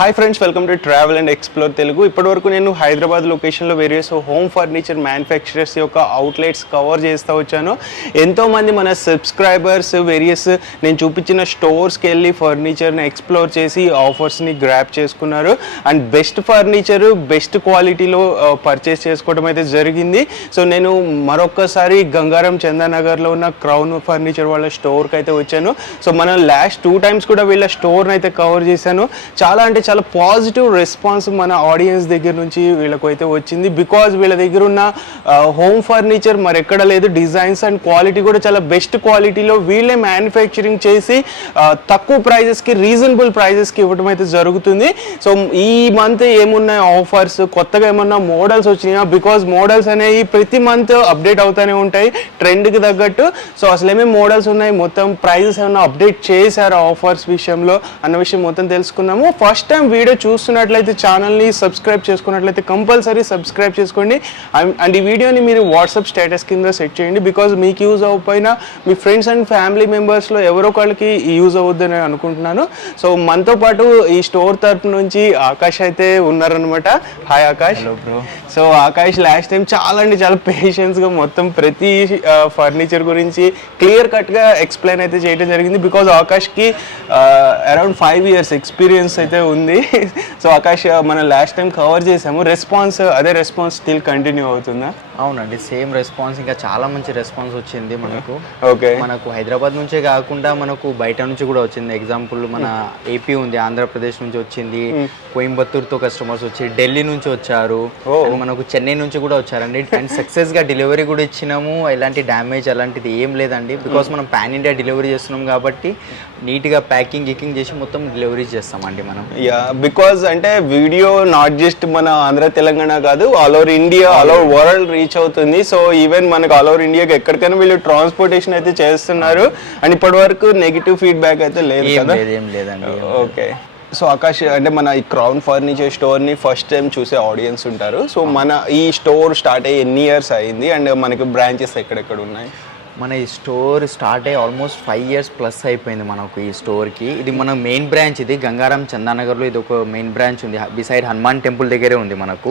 Hi friends, welcome to travel and explore Telugu. ఇప్పటివరకు నేను హైదరాబాద్ లొకేషన్లో వేరియస్ హోమ్ ఫర్నిచర్ మ్యానుఫ్యాక్చరర్స్ యొక్క అవుట్లెట్స్ కవర్ చేస్తూ వచ్చాను. ఎంతోమంది మన సబ్స్క్రైబర్స్ వేరియస్ నేను చూపించిన స్టోర్స్కి వెళ్ళి ఫర్నిచర్ని ఎక్స్ప్లోర్ చేసి ఆఫర్స్ని గ్రాప్ చేసుకున్నారు అండ్ బెస్ట్ ఫర్నిచర్ బెస్ట్ క్వాలిటీలో పర్చేస్ చేసుకోవడం అయితే జరిగింది. సో నేను మరొకసారి గంగారం చందానగర్లో ఉన్న క్రౌన్ ఫర్నిచర్ వాళ్ళ స్టోర్కి అయితే వచ్చాను. సో మనం లాస్ట్ 2 times కూడా వీళ్ళ స్టోర్ని అయితే కవర్ చేశాను. చాలా పాజిటివ్ రెస్పాన్స్ మన ఆడియన్స్ దగ్గర నుంచి వీళ్ళకు అయితే వచ్చింది. బికాజ్ వీళ్ళ దగ్గర ఉన్న హోమ్ ఫర్నిచర్ మరి ఎక్కడ లేదు. డిజైన్స్ అండ్ క్వాలిటీ కూడా చాలా బెస్ట్ క్వాలిటీలో వీళ్ళే మ్యానుఫ్యాక్చరింగ్ చేసి తక్కువ ప్రైజెస్కి రీజనబుల్ ప్రైజెస్కి ఇవ్వడం అయితే జరుగుతుంది. సో ఈ మంత్ ఏమున్నాయి ఆఫర్స్, కొత్తగా ఏమన్నా మోడల్స్ వచ్చినాయా? బికాజ్ మోడల్స్ అనేవి ప్రతి మంత్ అప్డేట్ అవుతూనే ఉంటాయి ట్రెండ్కి తగ్గట్టు. సో అసలు ఏమేమి మోడల్స్ ఉన్నాయి, మొత్తం ప్రైజెస్ ఏమైనా అప్డేట్ చేశారు ఆఫర్స్ విషయంలో అన్న విషయం మొత్తం తెలుసుకున్నాము. ఫస్ట్ టైం వీడియో చూస్తున్నట్లయితే ఛానల్ని సబ్స్క్రైబ్ చేసుకున్నట్లయితే కంపల్సరీ సబ్స్క్రైబ్ చేసుకోండి. అండ్ ఈ వీడియోని మీరు వాట్సాప్ స్టేటస్ కింద సెట్ చేయండి. బికాజ్ మీకు యూజ్ అవ్వకపోయినా మీ ఫ్రెండ్స్ అండ్ ఫ్యామిలీ మెంబర్స్లో ఎవరో ఒకళ్ళకి యూజ్ అవుద్దని అనుకుంటున్నాను. సో మనతో పాటు ఈ స్టోర్ తరపు నుంచి ఆకాష్ అయితే ఉన్నారనమాట. Hi Akash. So Akash last time చాలా పేషెన్స్గా మొత్తం ప్రతి ఫర్నిచర్ గురించి క్లియర్ కట్గా ఎక్స్ప్లెయిన్ అయితే చేయడం జరిగింది. బికాజ్ ఆకాష్కి అరౌండ్ 5 years ఎక్స్పీరియన్స్ అయితే ఉంది. సో ఆకాష్, మనం లాస్ట్ టైం కవర్ చేసాము. అదే రెస్పాన్స్ స్టిల్ కంటిన్యూ అవుతుందా? అవునండి, సేమ్ రెస్పాన్స్, ఇంకా చాలా మంచి రెస్పాన్స్ వచ్చింది మనకు. ఓకే, మనకు హైదరాబాద్ నుంచే కాకుండా మనకు బయట నుంచి కూడా వచ్చింది. ఎగ్జాంపుల్ మన ఏపీ ఉంది, ఆంధ్రప్రదేశ్ నుంచి వచ్చింది, కోయంబత్తూరుతో కస్టమర్స్ వచ్చి, ఢిల్లీ నుంచి వచ్చారు, మనకు చెన్నై నుంచి కూడా వచ్చారండి. అండ్ సక్సెస్ గా డెలివరీ కూడా ఇచ్చినాము. ఎలాంటి డ్యామేజ్ అలాంటిది ఏం లేదండి. బికాస్ మనం పాన్ ఇండియా డెలివరీ చేస్తున్నాం కాబట్టి నీట్ గా ప్యాకింగ్ చేసి మొత్తం డెలివరీ చేస్తామండి మనం. బికాజ్ అంటే వీడియో నాట్ జస్ట్ మన ఆంధ్ర తెలంగాణ కాదు, all over India, all over world reach అవుతుంది. సో ఈవెన్ మనకు ఆల్ ఓవర్ ఇండియాకి ఎక్కడికైనా వీళ్ళు ట్రాన్స్పోర్టేషన్ అయితే చేస్తున్నారు. అండ్ ఇప్పటి వరకు నెగిటివ్ ఫీడ్బ్యాక్ అయితే లేదు కదా? ఏం లేదండి. ఓకే. సో ఆకాష్, అంటే మన ఈ క్రౌన్ ఫర్నిచర్ స్టోర్ని ఫస్ట్ టైం చూసే ఆడియన్స్ ఉంటారు. సో మన ఈ స్టోర్ స్టార్ట్ అయ్యి ఎన్ని ఇయర్స్ అయింది అండ్ మనకి బ్రాంచెస్ ఎక్కడెక్కడ ఉన్నాయి? మన ఈ స్టోర్ స్టార్ట్ అయ్యి ఆల్మోస్ట్ 5 years ప్లస్ అయిపోయింది మనకు ఈ స్టోర్కి. ఇది మన మెయిన్ బ్రాంచ్, ఇది గంగారం చందానగర్లో ఇది ఒక మెయిన్ బ్రాంచ్ ఉంది. బిసైడ్ హనుమాన్ టెంపుల్ దగ్గరే ఉంది మనకు.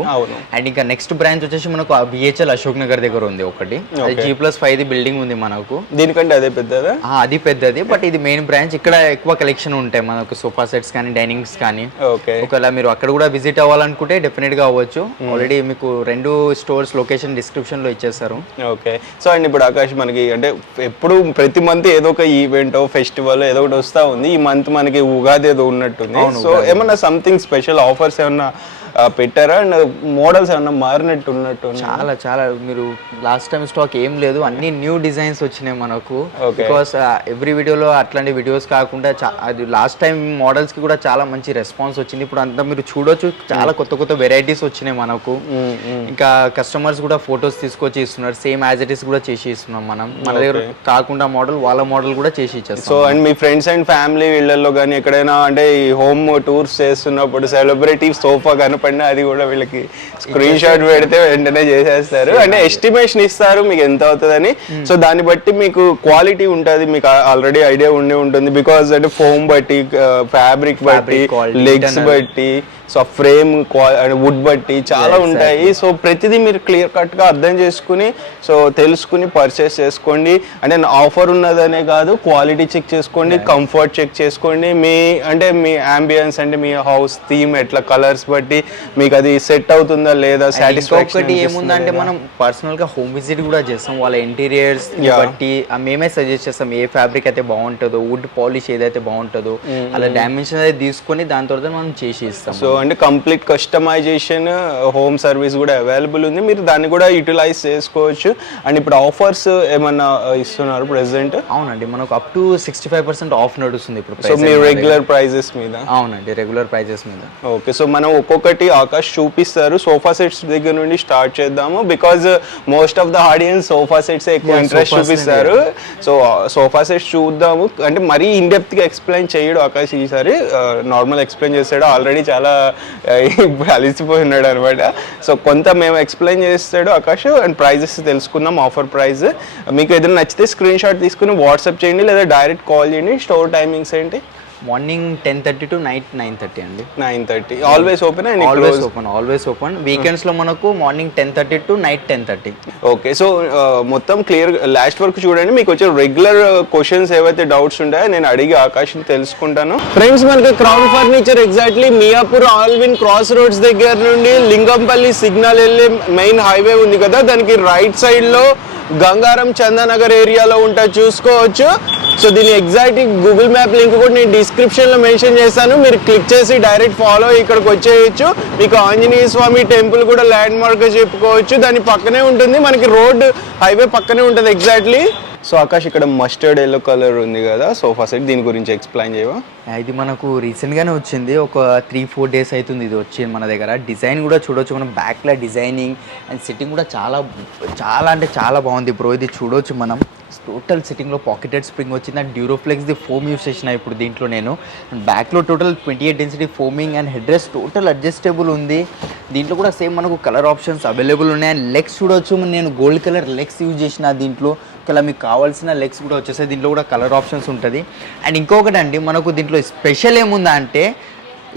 అండ్ ఇంకా నెక్స్ట్ బ్రాంచ్ వచ్చేసి మనకు బిహెచ్ఎల్ అశోక్ నగర్ దగ్గర ఉంది ఒకటి. అది G+5 బిల్డింగ్ ఉంది మనకు. దీనికంటే అదే పెద్దదా? అది పెద్దది, బట్ ఇది మెయిన్ బ్రాంచ్. ఇక్కడ ఎక్కువ కలెక్షన్ ఉంటాయి మనకు, సోఫా సెట్స్ కానీ డైనింగ్స్ కానీ. ఒకవేళ మీరు అక్కడ కూడా విజిట్ అవ్వాలనుకుంటే డెఫినెట్ గా అవ్వచ్చు. ఆల్రెడీ మీకు 2 స్టోర్స్ లొకేషన్ డిస్క్రిప్షన్ లో ఇచ్చేస్తారు. ఓకే. సో అండ్ ఇప్పుడు ఆకాష్, మనకి అంటే ఎప్పుడు ప్రతి మంత్ ఏదో ఒక ఈవెంట్ ఫెస్టివల్ ఏదో ఒకటి వస్తూ ఉంది. ఈ మంత్ మనకి ఉగాది ఏదో ఉన్నట్టుంది. సో ఏమన్నా సంథింగ్ స్పెషల్ ఆఫర్స్ ఏమన్నా పెట్టారా అండ్ మోడల్స్ ఏమన్నా మారినట్టు ఉన్నట్టు? చాలా మీరు లాస్ట్ టైం స్టాక్ ఏం లేదు, అన్ని న్యూ డిజైన్స్ వచ్చినాయి మనకు. బికాస్ ఎవ్రీ వీడియోలో అట్లాంటి వీడియోస్ కాకుండా అది లాస్ట్ టైం మోడల్స్ కి కూడా చాలా మంచి రెస్పాన్స్ వచ్చింది. ఇప్పుడు అంతా మీరు చూడొచ్చు, చాలా కొత్త వెరైటీస్ వచ్చినాయి మనకు. ఇంకా కస్టమర్స్ కూడా ఫొటోస్ తీసుకొచ్చి ఇస్తున్నారు. సేమ్ యాజ్ ఇట్ ఈస్ కూడా చేసి ఇస్తున్నాం మనం. మన దగ్గర కాకుండా మోడల్, వాళ్ళ మోడల్ కూడా చేసి ఇచ్చేస్తాం. So and me friends and family వీళ్ళల్లో కానీ ఎక్కడైనా అంటే ఈ హోమ్ టూర్స్ చేస్తున్నప్పుడు సెలబ్రిటీ సోఫా కనపడినా అది కూడా వీళ్ళకి స్క్రీన్ షాట్ పెడితే వెంటనే చేసేస్తారు. అంటే ఎస్టిమేషన్ ఇస్తారు మీకు ఎంత అవుతుందని. సో దాన్ని బట్టి మీకు క్వాలిటీ ఉంటుంది, మీకు ఆల్రెడీ ఐడియా ఉండి ఉంటుంది. బికాజ్ అంటే ఫోమ్ బట్టి, ఫ్యాబ్రిక్ బట్టి, లెగ్స్ బట్టి, సో ఫ్రేమ్ వుడ్ బట్టి చాలా ఉంటాయి. సో ప్రతిదీ మీరు క్లియర్ కట్గా అర్థం చేసుకుని సో తెలుసుకుని పర్చేస్ చేసుకోండి. అంటే ఆఫర్ ఉన్నదనే కాదు, క్వాలిటీ చెక్ చేసుకోండి, కంఫర్ట్ చెక్ చేసుకోండి. మీ అంబియన్స్ అంటే మీ హౌస్ థీమ్ ఎట్లా, కలర్స్ బట్టి మీకు అది సెట్ అవుతుందా లేదా, సాటిస్ఫాక్షన్. ఒకటి ఏముందంటే మనం పర్సనల్ గా హోమ్ విజిట్ కూడా చేస్తాం. వాళ్ళ ఇంటీరియర్స్ బట్టి మేమే సజెస్ట్ చేస్తాం ఏ ఫ్యాబ్రిక్ అయితే బాగుంటుందో, వుడ్ పాలిష్ ఏదైతే బాగుంటుందో అలా డైమెన్షన్ అయితే తీసుకొని దాని తర్వాత మనం చేసి ఇస్తాం. సో అంటే కంప్లీట్ కస్టమైజేషన్ హోమ్ సర్వీస్ కూడా అవైలబుల్ ఉంది, మీరు దాన్ని కూడా యూటిలైజ్ చేసుకోవచ్చు. అండ్ ఇప్పుడు ఆఫర్స్ ఏమన్నా ఇస్తున్నారు ప్రెసెంట్? అవునండి, మనకు అప్ టు 65% ఆఫ్ నడుస్తుంది ఇప్పుడు. సో మీ రెగ్యులర్ ప్రైజెస్ మీద? అవునండి, రెగ్యులర్ ప్రైజెస్ మీద. ఓకే. సో మనం ఒక్కొక్కటి ఆకాష్ చూపిస్తారు. సోఫా సెట్స్ దగ్గర నుండి స్టార్ట్ చేద్దాము. Because most of the audience sofa sets ఎక్కువ ఇంట్రెస్ట్ చూపిస్తారు. సో సోఫా సెట్స్ చూద్దాము. అంటే మరీ ఇన్ డెప్త్ గా ఎక్స్ప్లెయిన్ చేయడు ఆకాష్ ఈసారి, నార్మల్ ఎక్స్ప్లెయిన్ చేస్తాడు. ఆల్రెడీ చాలా అలిసిపోయి ఉన్నాడు అనమాట. సో కొంత మేము ఎక్స్ప్లెయిన్ చేస్తాడు ఆకాష్ అండ్ ప్రైజెస్ తెలుసుకుందాం, ఆఫర్ ప్రైస్. మీకు ఏదైనా నచ్చితే స్క్రీన్ షాట్ తీసుకుని వాట్సాప్ చేయండి లేదా డైరెక్ట్ కాల్ చేయండి. స్టోర్ టైమింగ్స్ ఏంటి? మార్నింగ్ 10:30 టు నైట్ 9:30 అండి. 9:30 always open and always open. Weekends లో మనకు morning 10:30 to night 10:30. Okay, so మొత్తం క్లియర్ లాస్ట్ వరకు చూడండి. మీకు వచ్చే రెగ్యులర్ క్వశ్చన్స్ ఏవైతే డౌట్స్ ఉంటాయో నేను అడిగి ఆకాశం తెలుసుకుంటాను. ఫ్రెండ్స్, మనకి crown furniture exactly Miyapur Alwin cross roads దగ్గర నుండి లింగంపల్లి సిగ్నల్ వెళ్ళే మెయిన్ హైవే ఉంది కదా, దానికి రైట్ సైడ్ లో గంగారం చందానగర్ ఏరియాలో ఉంటుంది, చూసుకోవచ్చు. సో దీని ఎగ్జాక్ట్ గూగుల్ మ్యాప్ లింక్ కూడా నేను డిస్క్రిప్షన్లో మెన్షన్ చేస్తాను. మీరు క్లిక్ చేసి డైరెక్ట్ ఫాలో ఇక్కడికి వచ్చేయచ్చు. మీకు ఆంజనేయ స్వామి టెంపుల్ కూడా ల్యాండ్ మార్క్గా చెప్పుకోవచ్చు. దాని పక్కనే ఉంటుంది, మనకి రోడ్ హైవే పక్కనే ఉంటుంది ఎగ్జాక్ట్లీ. సో ఆకాష్, ఇక్కడ మస్టర్డ్ ఎల్లో కలర్ ఉంది కదా సోఫా సెట్, దీని గురించి ఎక్స్ప్లెయిన్ చేయవా? ఇది మనకు రీసెంట్గానే వచ్చింది, ఒక 3-4 డేస్ అవుతుంది ఇది వచ్చి మన దగ్గర. డిజైన్ కూడా చూడొచ్చు మనం, బ్యాక్లో డిజైనింగ్ అండ్ సిట్టింగ్ కూడా చాలా అంటే చాలా బాగుంది బ్రో. ఇది చూడొచ్చు మనం, టోటల్ సిట్టింగ్లో పాకెటెడ్ స్ప్రింగ్ వచ్చింది అండ్ డ్యూరోఫ్లెక్స్ది ఫోమ్ యూస్ చేసిన ఇప్పుడు దీంట్లో నేను. బ్యాక్లో total 28 density foaming and head rest total adjustable ఉంది. దీంట్లో కూడా సేమ్ మనకు కలర్ ఆప్షన్స్ అవైలబుల్ ఉన్నాయి. అండ్ లెగ్స్ చూడొచ్చు, నేను గోల్డ్ కలర్ లెగ్స్ యూజ్ చేసిన దీంట్లో. ఇలా మీకు కావాల్సిన లెగ్స్ కూడా వచ్చేసాయి, దీంట్లో కూడా కలర్ ఆప్షన్స్ ఉంటుంది. అండ్ ఇంకొకటి అండి, మనకు దీంట్లో స్పెషల్ ఏముందా అంటే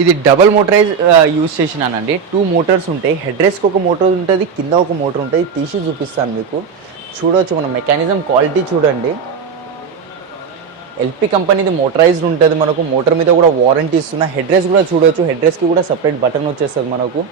ఇది డబల్ మోటరైజ్ యూజ్ చేసినానండి. 2 మోటార్స్ ఉంటాయి, హెడ్ రెస్ట్కి ఒక మోటార్ ఉంటుంది, కింద ఒక మోటార్ ఉంటుంది. తీసి చూపిస్తాను మీకు, చూడవచ్చు మన మెకానిజం క్వాలిటీ చూడండి. ఎల్పి కంపెనీది మోటరైజ్డ్ ఉంటుంది మనకు, మోటార్ మీద కూడా వారంటీ ఇస్తున్నా. హెడ్ రెస్ట్ కూడా చూడవచ్చు, హెడ్ రెస్ట్కి కూడా సపరేట్ బటన్ వచ్చేస్తుంది మనకు.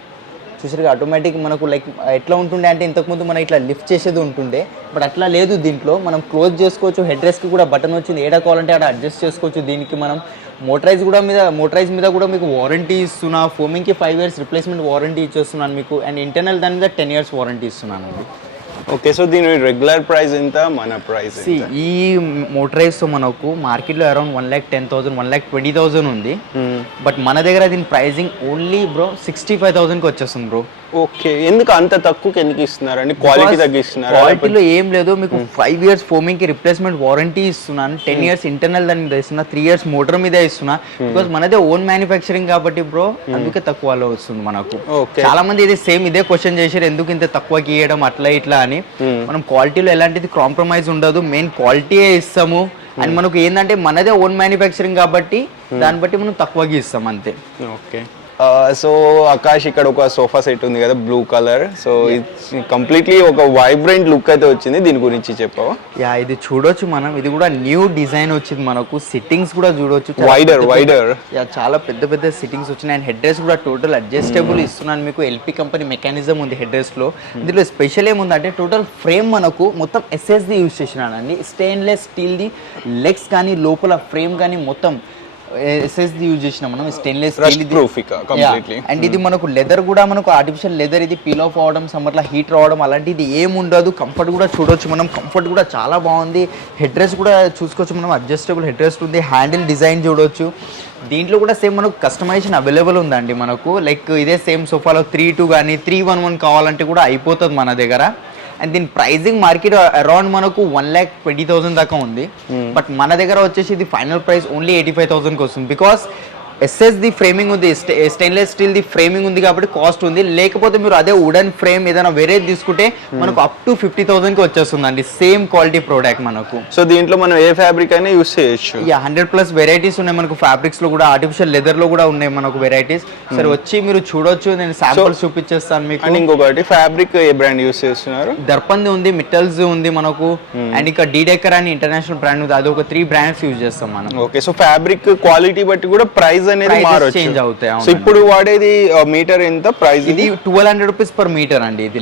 చూసారుగా ఆటోమేటిక్ మనకు లైక్ ఎట్లా ఉంటుండే అంటే ఇంతకుముందు మనం ఇట్లా లిఫ్ట్ చేసేది ఉంటుండే, బట్ అట్లా లేదు దీంట్లో. మనం క్లోజ్ చేసుకోవచ్చు, హెడ్ రెస్ట్కి కూడా బటన్ వచ్చింది, ఏడా కావాలంటే అక్కడ అడ్జస్ట్ చేసుకోవచ్చు. దీనికి మనం మోటరైజ్ మీద కూడా మీకు వారంటీ ఇస్తున్నా. ఫోమింగ్కి 5 years రిప్లేస్మెంట్ వారంటీ ఇచ్చేస్తున్నాను మీకు. అండ్ ఇంటర్నల్ దాని మీద 10 years వారంటీ ఇస్తున్నాను అండి. ఓకే, సో దీని రెగ్యులర్ ప్రైస్ ఎంత, మన ప్రైస్? ఈ మోటరైజ్తో మనకు మార్కెట్లో అరౌండ్ 1,10,000 1,20,000 ఉంది. బట్ మన దగ్గర దీని ప్రైజింగ్ ఓన్లీ బ్రో 65,000కి వచ్చేస్తుంది బ్రో. ఓకే, ఎందుకు అంత తక్కువకి ఎందుకు ఇస్తున్నారండి? క్వాలిటీ తగ్గిస్తున్నారు? క్వాలిటీలో ఏం లేదు, మీకు 5 years ఫోమింగ్కి రిప్లేస్మెంట్ వారంటీ ఇస్తున్నాను, 10 years ఇంటర్నల్ దాని మీద ఇస్తున్నా, 3 years మోటార్ మీద ఇస్తున్నా. బికాస్ మనదే ఓన్ మ్యానుఫ్యాక్చరింగ్ కాబట్టి బ్రో, అందుకే తక్కువలో వస్తుంది మనకు. చాలా మంది ఇదే క్వశ్చన్ చేశారు, ఎందుకు ఇంత తక్కువకి ఇవ్వడం అట్లా ఇట్లా అని. మనం క్వాలిటీలో ఎలాంటిది కాంప్రమైజ్ ఉండదు, మెయిన్ క్వాలిటీయే ఇస్తాము. అండ్ మనకు ఏంటంటే మనదే ఓన్ మ్యానుఫ్యాక్చరింగ్ కాబట్టి దాన్ని బట్టి మనం తక్కువగా ఇస్తాం అంతే. ఓకే, సో ఆకాష్, ఇక్కడ ఒక సోఫా సెట్ ఉంది కదా బ్లూ కలర్, సో కంప్లీట్లీ ఒక వైబ్రెంట్ లుక్ అయితే వచ్చింది, దీని గురించి చెప్పవా? ఇది చూడొచ్చు మనం, ఇది కూడా న్యూ డిజైన్ వచ్చింది మనకు. సిట్టింగ్స్ కూడా చూడొచ్చు, వైడర్ చాలా పెద్ద సిట్టింగ్స్ వచ్చినాయి. అండ్ హెడ్ రెస్ట్ కూడా టోటల్ అడ్జస్టబుల్ ఇస్తున్నాను మీకు. ఎల్పి కంపెనీ మెకానిజం ఉంది హెడ్ రెస్ట్ లో. దీంట్లో స్పెషల్ ఏముందంటే టోటల్ ఫ్రేమ్ మనకు మొత్తం ఎస్ఎస్ది యూజ్ చేసినానండి. స్టెయిన్లెస్ స్టీల్ ది లెగ్స్ కానీ లోపల ఫ్రేమ్ కానీ మొత్తం ఎస్ఎస్ది యూజ్ చేసినాం మనం. Stainless steel. అండ్ ఇది మనకు లెదర్ కూడా మనకు ఆర్టిఫిషియల్ లెదర్, ఇది పీల్ ఆఫ్ అవడం, సమ్మర్లో హీట్ రావడం అలాంటిది ఏమి ఉండదు. కంఫర్ట్ కూడా చూడొచ్చు మనం, కంఫర్ట్ కూడా చాలా బాగుంది. హెడ్ రెస్ట్ కూడా చూసుకోవచ్చు మనం, అడ్జస్టబుల్ హెడ్ రెస్ట్ ఉంది. హ్యాండిల్ డిజైన్ చూడొచ్చు. దీంట్లో కూడా సేమ్ మనకు కస్టమైజేషన్ అవైలబుల్ ఉందండి మనకు. లైక్ ఇదే సేమ్ సోఫాలో 3-2 కానీ 3-1-1 కావాలంటే కూడా అయిపోతుంది మన దగ్గర. అండ్ దీని ప్రైజింగ్ మార్కెట్ అరౌండ్ మనకు 1,20,000 దాకా ఉంది. బట్ మన దగ్గర వచ్చేసి ఇది ఫైనల్ ప్రైస్ ఓన్లీ 85,000కి వస్తుంది. బికాస్ ఎస్ఎస్ది ఫ్రేమింగ్ ఉంది, స్టెయిన్లెస్ స్టీల్ ది ఫ్రేమింగ్ ఉంది కాబట్టి కాస్ట్ ఉంది. లేకపోతే మీరు అదే వుడెన్ ఫ్రేమ్ ఏదైనా వేరేది తీసుకుంటే మనకు అప్ టు 50,000కి వచ్చేస్తుంది అండి, సేమ్ క్వాలిటీ ప్రోడక్ట్ మనకు. సో దీంట్లో మనం ఏ ఫ్యాబ్రిక్ అయినా యూస్ చేయొచ్చు. 100+ వెరైటీస్ ఉన్నాయి మనకు. ఫ్యాబ్రిక్స్ లో కూడా, ఆర్టిఫిషియల్ లెదర్ లో కూడా ఉన్నాయి మనకు వెరైటీస్. సరే వచ్చి మీరు చూడొచ్చు, నేను శాంపుల్స్ చూపించేస్తాను మీకు. అండ్ ఇంకొకటి, ఫ్యాబ్రిక్ ఏ బ్రాండ్ యూస్ చేస్తున్నారు? దర్పంది ఉంది, మిట్టల్స్ ఉంది మనకు. అండ్ ఇంకా డీడెకర్ అని ఇంటర్నేషనల్ బ్రాండ్ ఉంది, అది ఒక 3 brands యూజ్ చేస్తాం మనం. ఓకే, సో ఫ్యాబ్రిక్ క్వాలిటీ బట్టి కూడా ప్రైస్ అనేది చేంజ్ అవుతాయి. సో ఇప్పుడు వాడేది మీటర్ ఎంత ప్రైస్? ఇది 1,200 రూపీస్ పర్ మీటర్ అండి. ఇది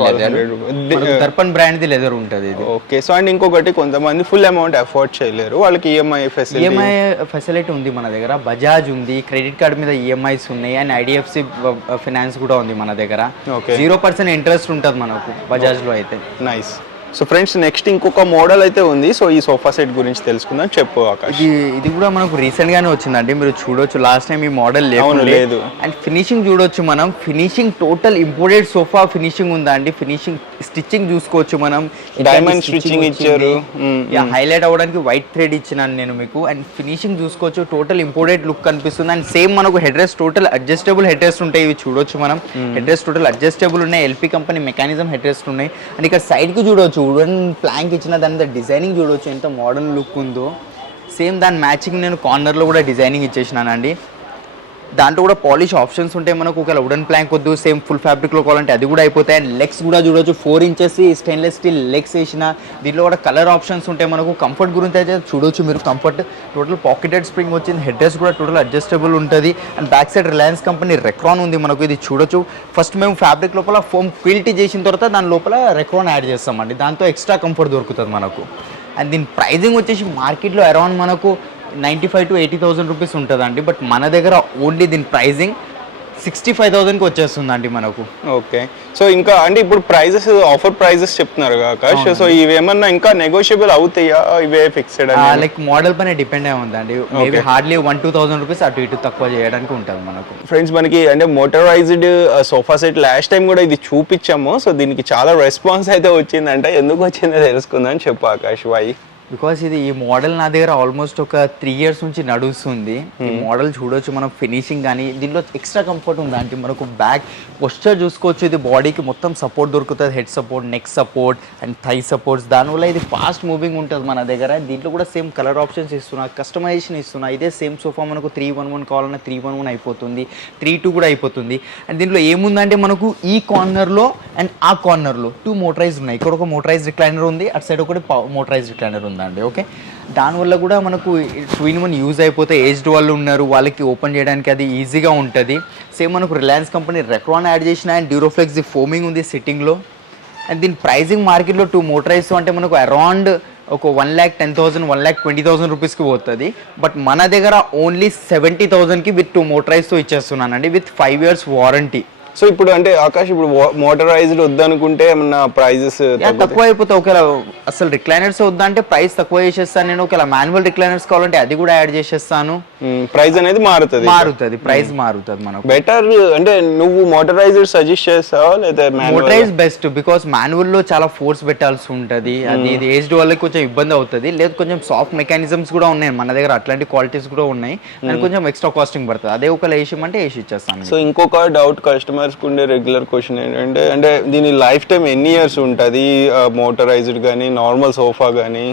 దర్పన్ బ్రాండ్ ది లెదర్ ఉంటుంది ఇది. ఓకే, సో అండ్ ఇంకొకటి, కొంతమంది ఫుల్ అమౌంట్ అఫోర్డ్ చేయలేరు, వాళ్ళకి ఈఎంఐ ఫెసిలిటీ ఉంది మన దగ్గర. బజాజ్ ఉంది, క్రెడిట్ కార్డ్ మీద ఈఎంఐస్ ఉన్నాయి. అండ్ ఐడిఎఫ్సి ఫైనాన్స్ కూడా ఉంది మన దగ్గర. 0% ఇంట్రెస్ట్ ఉంటుంది మనకు బజాజ్ లో అయితే. నైస్. సో ఫ్రెండ్స్, నెక్స్ట్ ఇంకొక మోడల్ అయితే ఉంది. సో ఈ సోఫా సెట్ గురించి తెలుసుకుందాం, చెప్పు ఆకాష్. ఇది కూడా మనకు రీసెంట్ గానే వచ్చిందండి, మీరు చూడొచ్చు. లాస్ట్ టైం ఈ మోడల్ లేదు. అండ్ ఫినిషింగ్ చూడొచ్చు మనం, finishing total imported sofa finishing ఉందా అండి. ఫినిషింగ్ స్టిచ్చింగ్ చూసుకోవచ్చు మనం, డైమండ్ స్టిచ్చింగ్ ఇచ్చారు. హైలైట్ అవ్వడానికి వైట్ థ్రెడ్ ఇచ్చినాను నేను మీకు. అండ్ ఫినిషింగ్ చూసుకోవచ్చు, టోటల్ ఇంపోర్టెడ్ లుక్ కనిపిస్తుంది. అండ్ సేమ్ మనకు head rest total adjustable head rest ఉంటాయి, ఇవి చూడొచ్చు మనం. హెడ్ రెస్ట్ టోటల్ అడ్జస్టబుల్ ఉన్నాయి, L P company mechanism head rest ఉన్నాయి. అండ్ ఇక్కడ సైడ్ కి చూడొచ్చు, వుడెన్ ప్లాంక్ ఇచ్చిన దాని మీద డిజైనింగ్ చూడొచ్చు, ఎంత మోడర్న్ లుక్ ఉందో. సేమ్ దాని మ్యాచింగ్ నేను కార్నర్లో కూడా డిజైనింగ్ ఇచ్చేసినానండి. దాంట్లో కూడా పాలిష్ ఆప్షన్స్ ఉంటాయి మనకు. ఒకవేళ వుడెన్ ప్లాంక్ వద్దు సేమ్ ఫుల్ ఫ్యాబ్రిక్లో కావాలంటే అది కూడా అయిపోతాయి. అండ్ లెగ్స్ కూడా చూడొచ్చు 4 ఇంచెస్ స్టెయిన్లెస్ స్టీల్ లెగ్స్ వేసిన. దీంట్లో కూడా కలర్ ఆప్షన్స్ ఉంటాయి మనకు. కంఫర్ట్ గురించి అయితే చూడొచ్చు మీరు. కంఫర్ట్ టోటల్ పాకెటెడ్ స్ప్రింగ్ వచ్చింది. హెడ్ రెస్ట్ కూడా టోటల్ అడ్జస్టబుల్ ఉంటుంది. And back side Reliance company Recron ఉంది మనకు. ఇది చూడొచ్చు. ఫస్ట్ మేము ఫ్యాబ్రిక్ లోపల ఫోమ్ క్విల్టీ చేసిన తర్వాత దాని లోపల రెక్రాన్ యాడ్ చేస్తామండి. దాంతో ఎక్స్ట్రా కంఫర్ట్ దొరుకుతుంది మనకు. అండ్ దీని ప్రైజింగ్ వచ్చేసి మార్కెట్లో అరౌండ్ మనకు 95,000 to 80,000 రూపీస్ ఉంటుందండి. బట్ మన దగ్గర ఓన్లీ దీని ప్రైజింగ్ 65,000కి వచ్చేస్తుందండి మనకు. ఓకే. సో ఇంకా అంటే ఇప్పుడు ప్రైజెస్ ఆఫర్ ప్రైజెస్ చెప్తున్నారు ఆకాష్. సో ఇవేమన్నా ఇంకా నెగోషియబుల్ అవుతాయా, ఇవే ఫిక్స్డ్? లైక్ మోడల్ పైన డిపెండ్ అయి ఉందండి. మేబీ హార్డ్లీ 1-2,000 రూపీస్ అటు ఇటు తక్కువ చేయడానికి ఉంటుంది మనకు. ఫ్రెండ్స్ మనకి అంటే motorised sofa set last time కూడా ఇది చూపించాము. సో దీనికి చాలా రెస్పాన్స్ అయితే వచ్చిందంటే ఎందుకు వచ్చిందో తెలుసుకుందని చెప్పు ఆకాష్. వై? బికాస్ ఇది ఈ మోడల్ నా దగ్గర ఆల్మోస్ట్ ఒక 3 years నుంచి నడుస్తుంది. ఈ మోడల్ చూడొచ్చు మనం. ఫినిషింగ్ కానీ దీనిలో ఎక్స్ట్రా కంఫర్ట్ ఉంది అంటే మనకు బ్యాక్ పొస్చర్ చూసుకోవచ్చు. ఇది బాడీకి మొత్తం సపోర్ట్ దొరుకుతుంది. Head support, neck support and thigh supports. దానివల్ల ఇది ఫాస్ట్ మూవింగ్ ఉంటుంది మన దగ్గర. దీంట్లో కూడా సేమ్ కలర్ ఆప్షన్స్ ఇస్తున్నా, కస్టమైజేషన్ ఇస్తున్నా. ఇదే సేమ్ సోఫా మనకు 311 కావాలన్నా 311 అయిపోతుంది, 32 కూడా అయిపోతుంది. అండ్ దీంట్లో ఏముందంటే మనకు ఈ కార్నర్లో అండ్ ఆ కార్నర్లో 2 మోటరైజ్ ఉన్నాయి. ఇక్కడ ఒక మోటరైజ్ రిక్లైనర్ ఉంది, అటు సైడ్ ఒకటి మోటరైజ్ రిక్లైనర్ ఉంది అండి. ఓకే. దానివల్ల కూడా మనకు 2-in-1 యూజ్ అయిపోతే ఏజ్డ్ వాళ్ళు ఉన్నారు వాళ్ళకి ఓపెన్ చేయడానికి అది ఈజీగా ఉంటుంది. సేమ్ మనకు రిలయన్స్ కంపెనీ రెక్రాన్ యాడ్ చేసిన. అండ్ డ్యూరోఫ్లెక్స్ ది ఫోమింగ్ ఉంది సిట్టింగ్లో. అండ్ దీని ప్రైజింగ్ మార్కెట్లో 2 మోటరైజ్ అంటే మనకు అరౌండ్ ఒక 1,10,000 1,20,000 రూపీస్కి పోతుంది. బట్ మన దగ్గర ఓన్లీ 70,000కి విత్ 2 మోటరైజ్తో ఇచ్చేస్తున్నానండి విత్ 5 years వారంటీ. సో ఇప్పుడు అంటే ఆకాష్ ఇప్పుడు మోటరైజ్డ్ వద్దనుకుంటే ఏమన్నా ప్రైజెస్ తక్కువ అయిపోతాయి. ఒకవేళ అసలు రిక్లైనర్స్ వద్దంటే ప్రైస్ తక్కువ చేసేస్తాను నేను. ఒకవేళ మాన్యువల్ రిక్లైనర్స్ కావాలంటే అది కూడా యాడ్ చేసేస్తాను. ప్రైస్ అనేది మారుతుంది. ప్రైస్ మారుతుంది మనకు. బెటర్ అంటే నువ్వు మోటరైజ్డ్ సజెస్ట్ చేస్తావా లేదా మోటరైజ్ బెస్ట్? బికాస్ మాన్యువల్ లో చాలా ఫోర్స్ పెట్టాల్సి ఉంటుంది. అది ఇది ఏజ్డ్ వాళ్ళకి కొంచెం ఇబ్బంది అవుతుంది. లేదు కొంచెం సాఫ్ట్ మెకానిజమ్స్ కూడా ఉన్నాయి మన దగ్గర, అట్లాంటి క్వాలిటీస్ కూడా ఉన్నాయి. దానికి కొంచెం ఎక్స్ట్రా కాస్టింగ్ పడుతుంది. అదే ఒకవేళ వేసిమంటే వేసి ఇచ్చేస్తాను. సో ఇంకొక డౌట్ కస్టమర్స్ ఉండే రెగ్యులర్ క్వశ్చన్ ఏంటంటే అంటే దీని లైఫ్ టైం ఎన్ని ఇయర్స్ ఉంటుంది మోటరైజ్డ్ కానీ నార్మల్ సోఫా కానీ?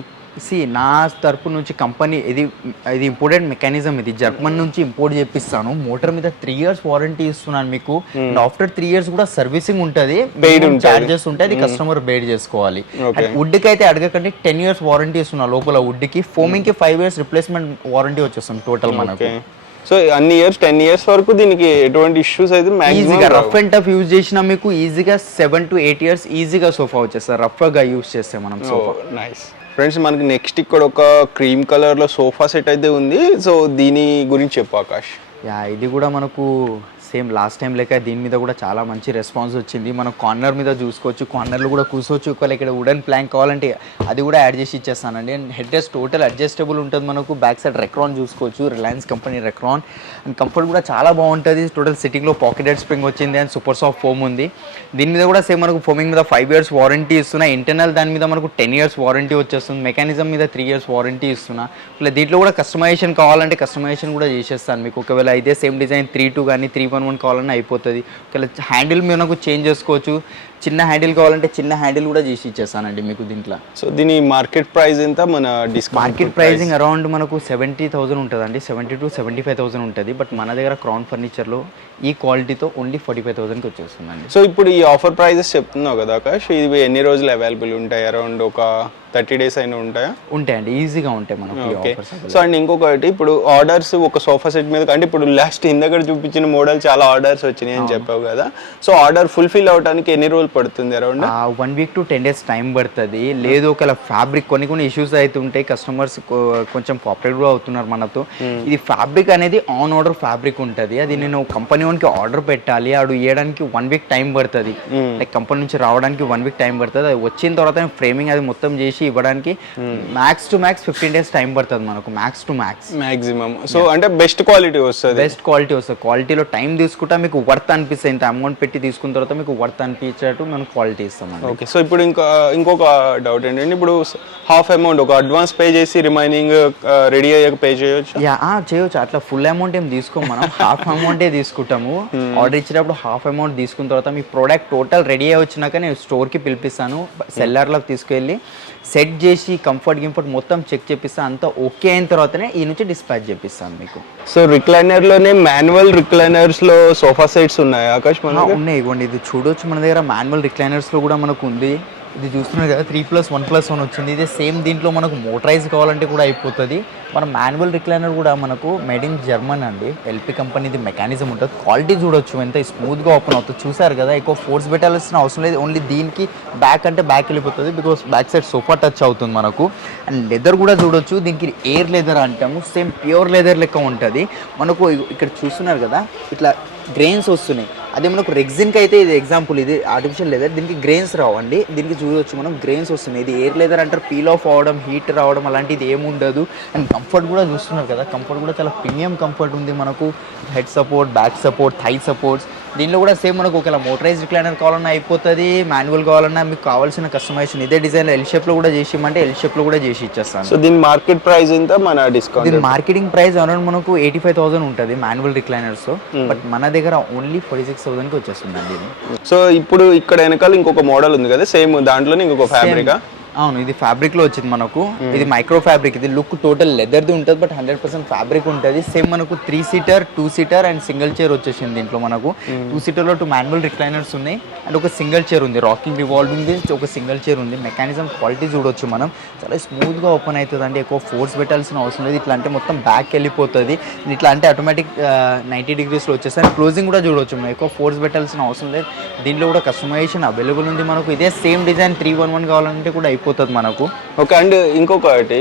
నా తరపు నుంచి కంపెనీ ఇది ఇంపోర్టెడ్ మెకానిజం. ఇది జర్మన్ నుంచి ఇంపోర్ట్ చేపిస్తాను. మోటార్ మీద 3 years వారంటీ ఇస్తున్నాను మీకు. ఆఫ్టర్ 3 years కూడా సర్వీసింగ్ ఉంటుంది, చార్జెస్ ఉంటాయి. అది కస్టమర్ బేర్ చేసుకోవాలి. వుడ్ కి అయితే అడగకండి 10 years వారంటీ ఇస్తున్నా లోపల. వుడ్ కి ఫోమింగ్ కి 5 years రిప్లేస్మెంట్ వారంటీ వచ్చేస్తుంది టోటల్ మనకు. సో అన్ని ఇయర్స్ 10 years వరకు దీనికి ఎటువంటి ఇష్యూస్ అయితే ఈజీగా రఫ్ అండ్ టఫ్ యూజ్ చేసినా మీకు ఈజీగా 7 to 8 years ఈజీగా సోఫా వచ్చేస్తారు రఫ్ గా యూజ్ చేస్తే మనం సోఫా. నైస్. ఫ్రెండ్స్ మనకి నెక్స్ట్ ఇక్కడ ఒక క్రీమ్ కలర్ లో సోఫా సెట్ అయితే ఉంది. సో దీని గురించి చెప్పు ఆకాష్. ఇది కూడా మనకు సేమ్ లాస్ట్ టైం లెక్క దీని మీద కూడా చాలా మంచి రెస్పాన్స్ వచ్చింది. మనం కార్నర్ మీద చూసుకోవచ్చు, కార్నర్లో కూడా కూర్చోవచ్చు. ఒకవేళ ఇక్కడ వుడెన్ ప్లాంక్ కావాలంటే అది కూడా యాడ్ చేసి ఇచ్చేస్తానండి. And head rest total adjustable ఉంటుంది మనకు. బ్యాక్ సైడ్ రెక్రాన్ చూసుకోవచ్చు, Reliance company Recron. And comfort కూడా చాలా బాగుంటుంది. టోటల్ సిట్టింగ్లో పాకెటెడ్ స్ప్రింగ్ వచ్చింది అండ్ సూపర్ సాఫ్ట్ ఫోమ్ ఉంది. దీని మీద కూడా సేమ్ మనకు ఫోమింగ్ మీద 5 years వారంటీ ఇస్తున్నా. ఇంటర్నల్ దాని మీద మనకు 10 years వారంటీ వచ్చేస్తుంది. మెకానిజం మీద 3 years వారంటీ ఇస్తున్నా. ఇలా దీంట్లో కూడా కస్టమైజేషన్ కావాలంటే కస్టమైజేషన్ కూడా చేసేస్తాను మీకు. ఒకవేళ ఇదే సేమ్ డిజైన్ 32 కానీ 311 కావాలన్నా అయిపోతుంది. ఒకవేళ హ్యాండిల్ మనకు చేంజ్ చేసుకోవచ్చు. చిన్న హ్యాండిల్ కావాలంటే చిన్న హ్యాండిల్ కూడా చేసి ఇచ్చేస్తానండి మీకు దీంట్లో. సో దీని మార్కెట్ ప్రైస్ ఎంత? మన మార్కెట్ ప్రైసింగ్ అరౌండ్ మనకు 70,000 ఉంటుందండి. 70,000 to 75,000 ఉంటుంది. బట్ మన దగ్గర క్రౌన్ ఫర్నిచర్లో ఈ క్వాలిటీతో ఓన్లీ 45,000కి వచ్చేస్తుందండి. సో ఇప్పుడు ఈ ఆఫర్ ప్రైజెస్ చెప్తున్నావు కదా ఆకాష్, ఇవి ఎన్ని రోజులు అవైలబుల్ ఉంటాయి? అరౌండ్ ఒక 30 days అయినా ఉంటాయా? ఉంటాయండి, ఈజీగా ఉంటాయి మనకి. సో అండ్ ఇంకొకటి ఇప్పుడు ఆర్డర్స్ ఒక సోఫా సెట్ మీద అంటే ఇప్పుడు లాస్ట్ ఇందక్కడ చూపించిన మోడల్ చాలా ఆర్డర్స్ వచ్చినాయి అని చెప్పావు కదా. సో ఆర్డర్ ఫుల్ఫిల్ అవడానికి ఎన్ని రోజులు పడుతుంది? Around 1 week to 10 days time పడుతుంది. లేదు ఒకవేళ ఫ్యాబ్రిక్ కొన్ని ఇష్యూస్ అయితే ఉంటాయి. కస్టమర్స్ కొంచెం కోఆపరేట్ కూడా అవుతున్నారు మనతో. ఇది ఫ్యాబ్రిక్ అనేది ఆన్ ఆర్డర్ ఫ్యాబ్రిక్ ఉంటుంది. అది నేను కంపెనీ వానికి ఆర్డర్ పెట్టాలి, ఆడు ఇవ్వడానికి 1 week టైం పడుతుంది. లైక్ కంపెనీ నుంచి రావడానికి 1 week టైం పడుతుంది. అది వచ్చిన తర్వాత ఫ్రేమింగ్ అది మొత్తం చేసి ఇవ్వడానికి max to max 15 days time పడుతుంది మనకు. Max to max maximum. So అంటే బెస్ట్ క్వాలిటీ వస్తుంది. బెస్ట్ క్వాలిటీ వస్తుంది. క్వాలిటీలో టైం తీసుకుంటా మీకు వర్త్ అనిపిస్తుంది. ఇంత అమౌంట్ పెట్టి తీసుకున్న తర్వాత మీకు వర్త్ అనిపించేటట్టు మనం క్వాలిటీ ఇస్తాం. ఓకే. సో ఇప్పుడు ఇంకొక డౌట్ ఏంటంటే ఇప్పుడు హాఫ్ అమౌంట్ ఒక అడ్వాన్స్ పే చేసి రిమైనింగ్ రెడీ అయ్యాక పే చేయొచ్చు? చేయొచ్చు. అట్లా ఫుల్ అమౌంట్ ఏం తీసుకోం మనం. హాఫ్ అమౌంటే తీసుకుంటాము. ఆర్డర్ ఇచ్చినప్పుడు హాఫ్ అమౌంట్ తీసుకున్న తర్వాత మీ ప్రోడక్ట్ టోటల్ రెడీ అయ్యి వచ్చినాక నేను స్టోర్కి పిలిపిస్తాను. సెల్లర్లోకి తీసుకెళ్ళి సెట్ చేసి కంఫర్ట్ గింఫర్ట్ మొత్తం చెక్ చేపిస్తాను, అంతా ఓకే అయిన తర్వాతనే ఈ నుంచి డిస్పాచ్ చేపిస్తాను మీకు. సో రిక్లైనర్ లోనే మాన్యువల్ రిక్లైనర్స్ లో సోఫా సెట్స్ ఉన్నాయి ఆకాష్ మన దగ్గర? ఉన్నాయి, ఇవ్వండి ఇది చూడొచ్చు మన దగ్గర మాన్యువల్ రిక్లైనర్స్ లో కూడా మనకు ఉంది. ఇది చూస్తున్నారు కదా 3+1+1 వచ్చింది. ఇదే సేమ్ దీంట్లో మనకు మోటరైజ్ కావాలంటే కూడా అయిపోతుంది. మన మాన్యువల్ రిక్లైనర్ కూడా మనకు మేడ్ ఇన్ జర్మన్ అండి, ఎల్పి కంపెనీది మెకానిజం ఉంటుంది. క్వాలిటీ చూడొచ్చు ఎంత స్మూత్గా ఓపెన్ అవుతుంది, చూసారు కదా. ఎక్కువ ఫోర్స్ పెట్టాల్సిన అవసరం లేదు, ఓన్లీ దీనికి బ్యాక్ అంటే బ్యాక్ వెళ్ళిపోతుంది, because back side sofa touch అవుతుంది మనకు. అండ్ లెదర్ కూడా చూడొచ్చు, దీనికి ఎయిర్ లెదర్ అంటాము, సేమ్ ప్యూర్ లెదర్ లెక్క ఉంటుంది మనకు. ఇక్కడ చూస్తున్నారు కదా ఇట్లా గ్రెయిన్స్ వస్తున్నాయి, అదే మనకు రెగ్జిన్కి అయితే ఇది ఎగ్జాంపుల్, ఇది ఆర్టిఫిషియల్ లెదర్, దీనికి గ్రెయిన్స్ రావండి. దీనికి చూడవచ్చు మనం గ్రెయిన్స్ వస్తున్నాయి. ఇది ఎయిర్ లెదర్ అంటారు, పీల్ ఆఫ్ అవడం, హీట్ రావడం అలాంటిది ఏముండదు. అండ్ కంఫర్ట్ కూడా చూస్తున్నారు కదా, కంఫర్ట్ కూడా చాలా ప్రీమియం కంఫర్ట్ ఉంది మనకు. Head support, back support, thigh supports. దీనిలో కూడా సేమ్ మనకు ఒకవేళ మోటరైజ్ రిక్లైనర్ కావాలన్నా అయిపోతుంది, మాన్యువల్ కావాలన్నా మీకు కావాల్సిన కస్టమైజేషన్ ఇదే డిజైన్ ఎల్ షేప్లో కూడా చేసి ఇవ్వమంటే ఎల్ షేప్లో కూడా చేసి ఇచ్చేస్తాను. సో దీని మార్కెట్ ప్రైస్ ఎంత మన డిస్కౌంట్? దీని మార్కెటింగ్ ప్రైస్ అరౌండ్ మనకు 85,000 ఉంటుంది మాన్యువల్ రిక్లైనర్స్, బట్ మన దగ్గర ఓన్లీ 46,000కి వచ్చేస్తుందండి ఇది. సో ఇప్పుడు ఇక్కడ వెనకాల ఇంకొక మోడల్ ఉంది కదా సేమ్ దాంట్లోనే ఇంకొక ఫ్యాబ్రికా? అవును, ఇది ఫ్యాబ్రిక్ లో వచ్చింది మనకు. ఇది మైక్రో ఫ్యాబ్రిక్, ఇది లుక్ టోటల్ లెదర్ది ఉంటుంది, బట్ 100% ఫ్యాబ్రిక్ ఉంటుంది. సేమ్ మనకు 3 seater, 2 seater and single chair వచ్చేసింది దీంట్లో మనకు. 2 సీటర్లో 2 మాన్యువల్ రిక్లైనర్స్ ఉన్నాయి అండ్ ఒక సింగిల్ చైర్ ఉంది, రాకింగ్ రివాల్వింగ్ ఒక సింగిల్ చైర్ ఉంది. మెకానిజం క్వాలిటీ చూడొచ్చు మనం, చాలా స్మూత్ గా ఓపెన్ అవుతుంది అండి, ఎక్కువ ఫోర్స్ పెట్టాల్సిన అవసరం లేదు. ఇట్లా అంటే మొత్తం బ్యాక్ వెళ్ళిపోతుంది, ఇట్లా అంటే ఆటోమేటిక్ 90 డిగ్రీస్లో వచ్చేస్తాయి. క్లోజింగ్ కూడా చూడవచ్చు మనం, ఎక్కువ ఫోర్స్ పెట్టాల్సిన అవసరం లేదు. దీంట్లో కూడా కస్టమైజేషన్ అవైలబుల్ ఉంది మనకు. ఇదే సేమ్ డిజైన్ 311 కావాలంటే కూడా అయిపోతుంది మనకు. ఓకే. అండ్ ఇంకొకటి,